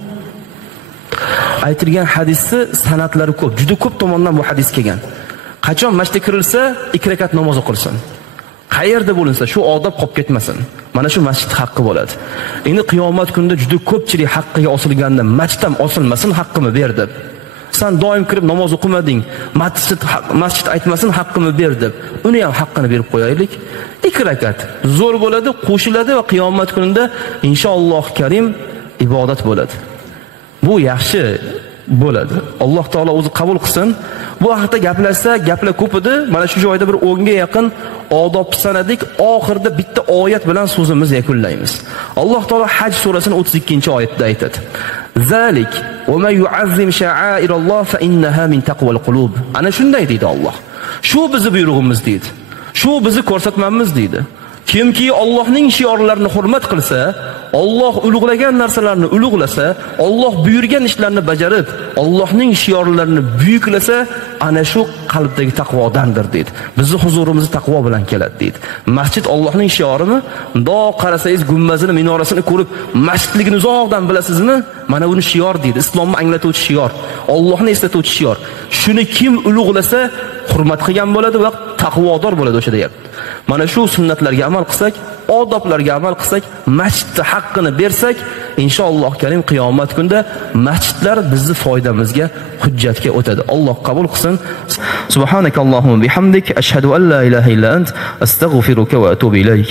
aytilgan hadisni sanatlari ko'p, juda ko'p tomondan bu hadis kelgan. Qachon masjidga kirilsa, 2 rakat namoz o'qilsin. Qayerda bo'linsa shu odob qolib ketmasin. Mana shu masjid haqqi bo'ladi. Endi qiyomat kunida juda ko'pchilik haqqiga osilganda masjiddan osilmasin, haqqimni ber deb. Sen doim kirib namoz o'qimading, masjid aytmasin, haqqimni ber deb. Uni ham haqqini berib qo'yaylik. 2 rakat zo'r bo'ladi, qo'shiladi va qiyomat kunida inshaalloh karim ibodat bo'ladi. Bu yaxshi bo'ladi. Alloh taolo o'zi qabul qilsin. Bu haqda gaplashsa, gaplar ko'p edi. Mana shu joyda bir 10 ga yaqin odob sanadik. Oxirida bitta oyat bilan so'zimizni yakunlaymiz. Alloh taolo Haj surasining 32-oyatida aytadi: "Zalik va ma yu'azzim sha'airalloh fa innaha min taqval qulub." Ana shunday deydi Alloh. Shu bizning buyrug'imiz deydi. Shu bizning ko'rsatmamiz deydi. Kimki Allohning shiorlarini hurmat qilsa, Alloh ulug'lagan narsalarni ulug'lasa, Alloh buyurgan ishlarni bajarib, Allohning shiorlarini buyuklasa, ana shu qalbdagi taqvodandir deydi. Bizni huzurimizga taqvo bilan keladi deydi. Masjid Allohning shiorimi? Mundoq qarasangiz gumbazini, minorasini ko'rib, masjidligini uzoqdan bilasizmi? Mana buni shior deydi. Islomni anglatuvchi shior, Allohni eslatuvchi shior. Shuni kim ulug'lasa, hurmat qilgan bo'ladi va taqvodor bo'ladi o'sha deyapti. Mana shu sunnatlarga amal qilsak, odoblarga amal qilsak, masjidning haqqini bersak, inshaalloh karim qiyomat kunida masjidlar bizning foydamizga hujjatga o'tadi. Alloh qabul qilsin. Subhanakallohumma bihamdik, ashhadu an la ilaha illa ant, astag'firuka va atubu ilayk.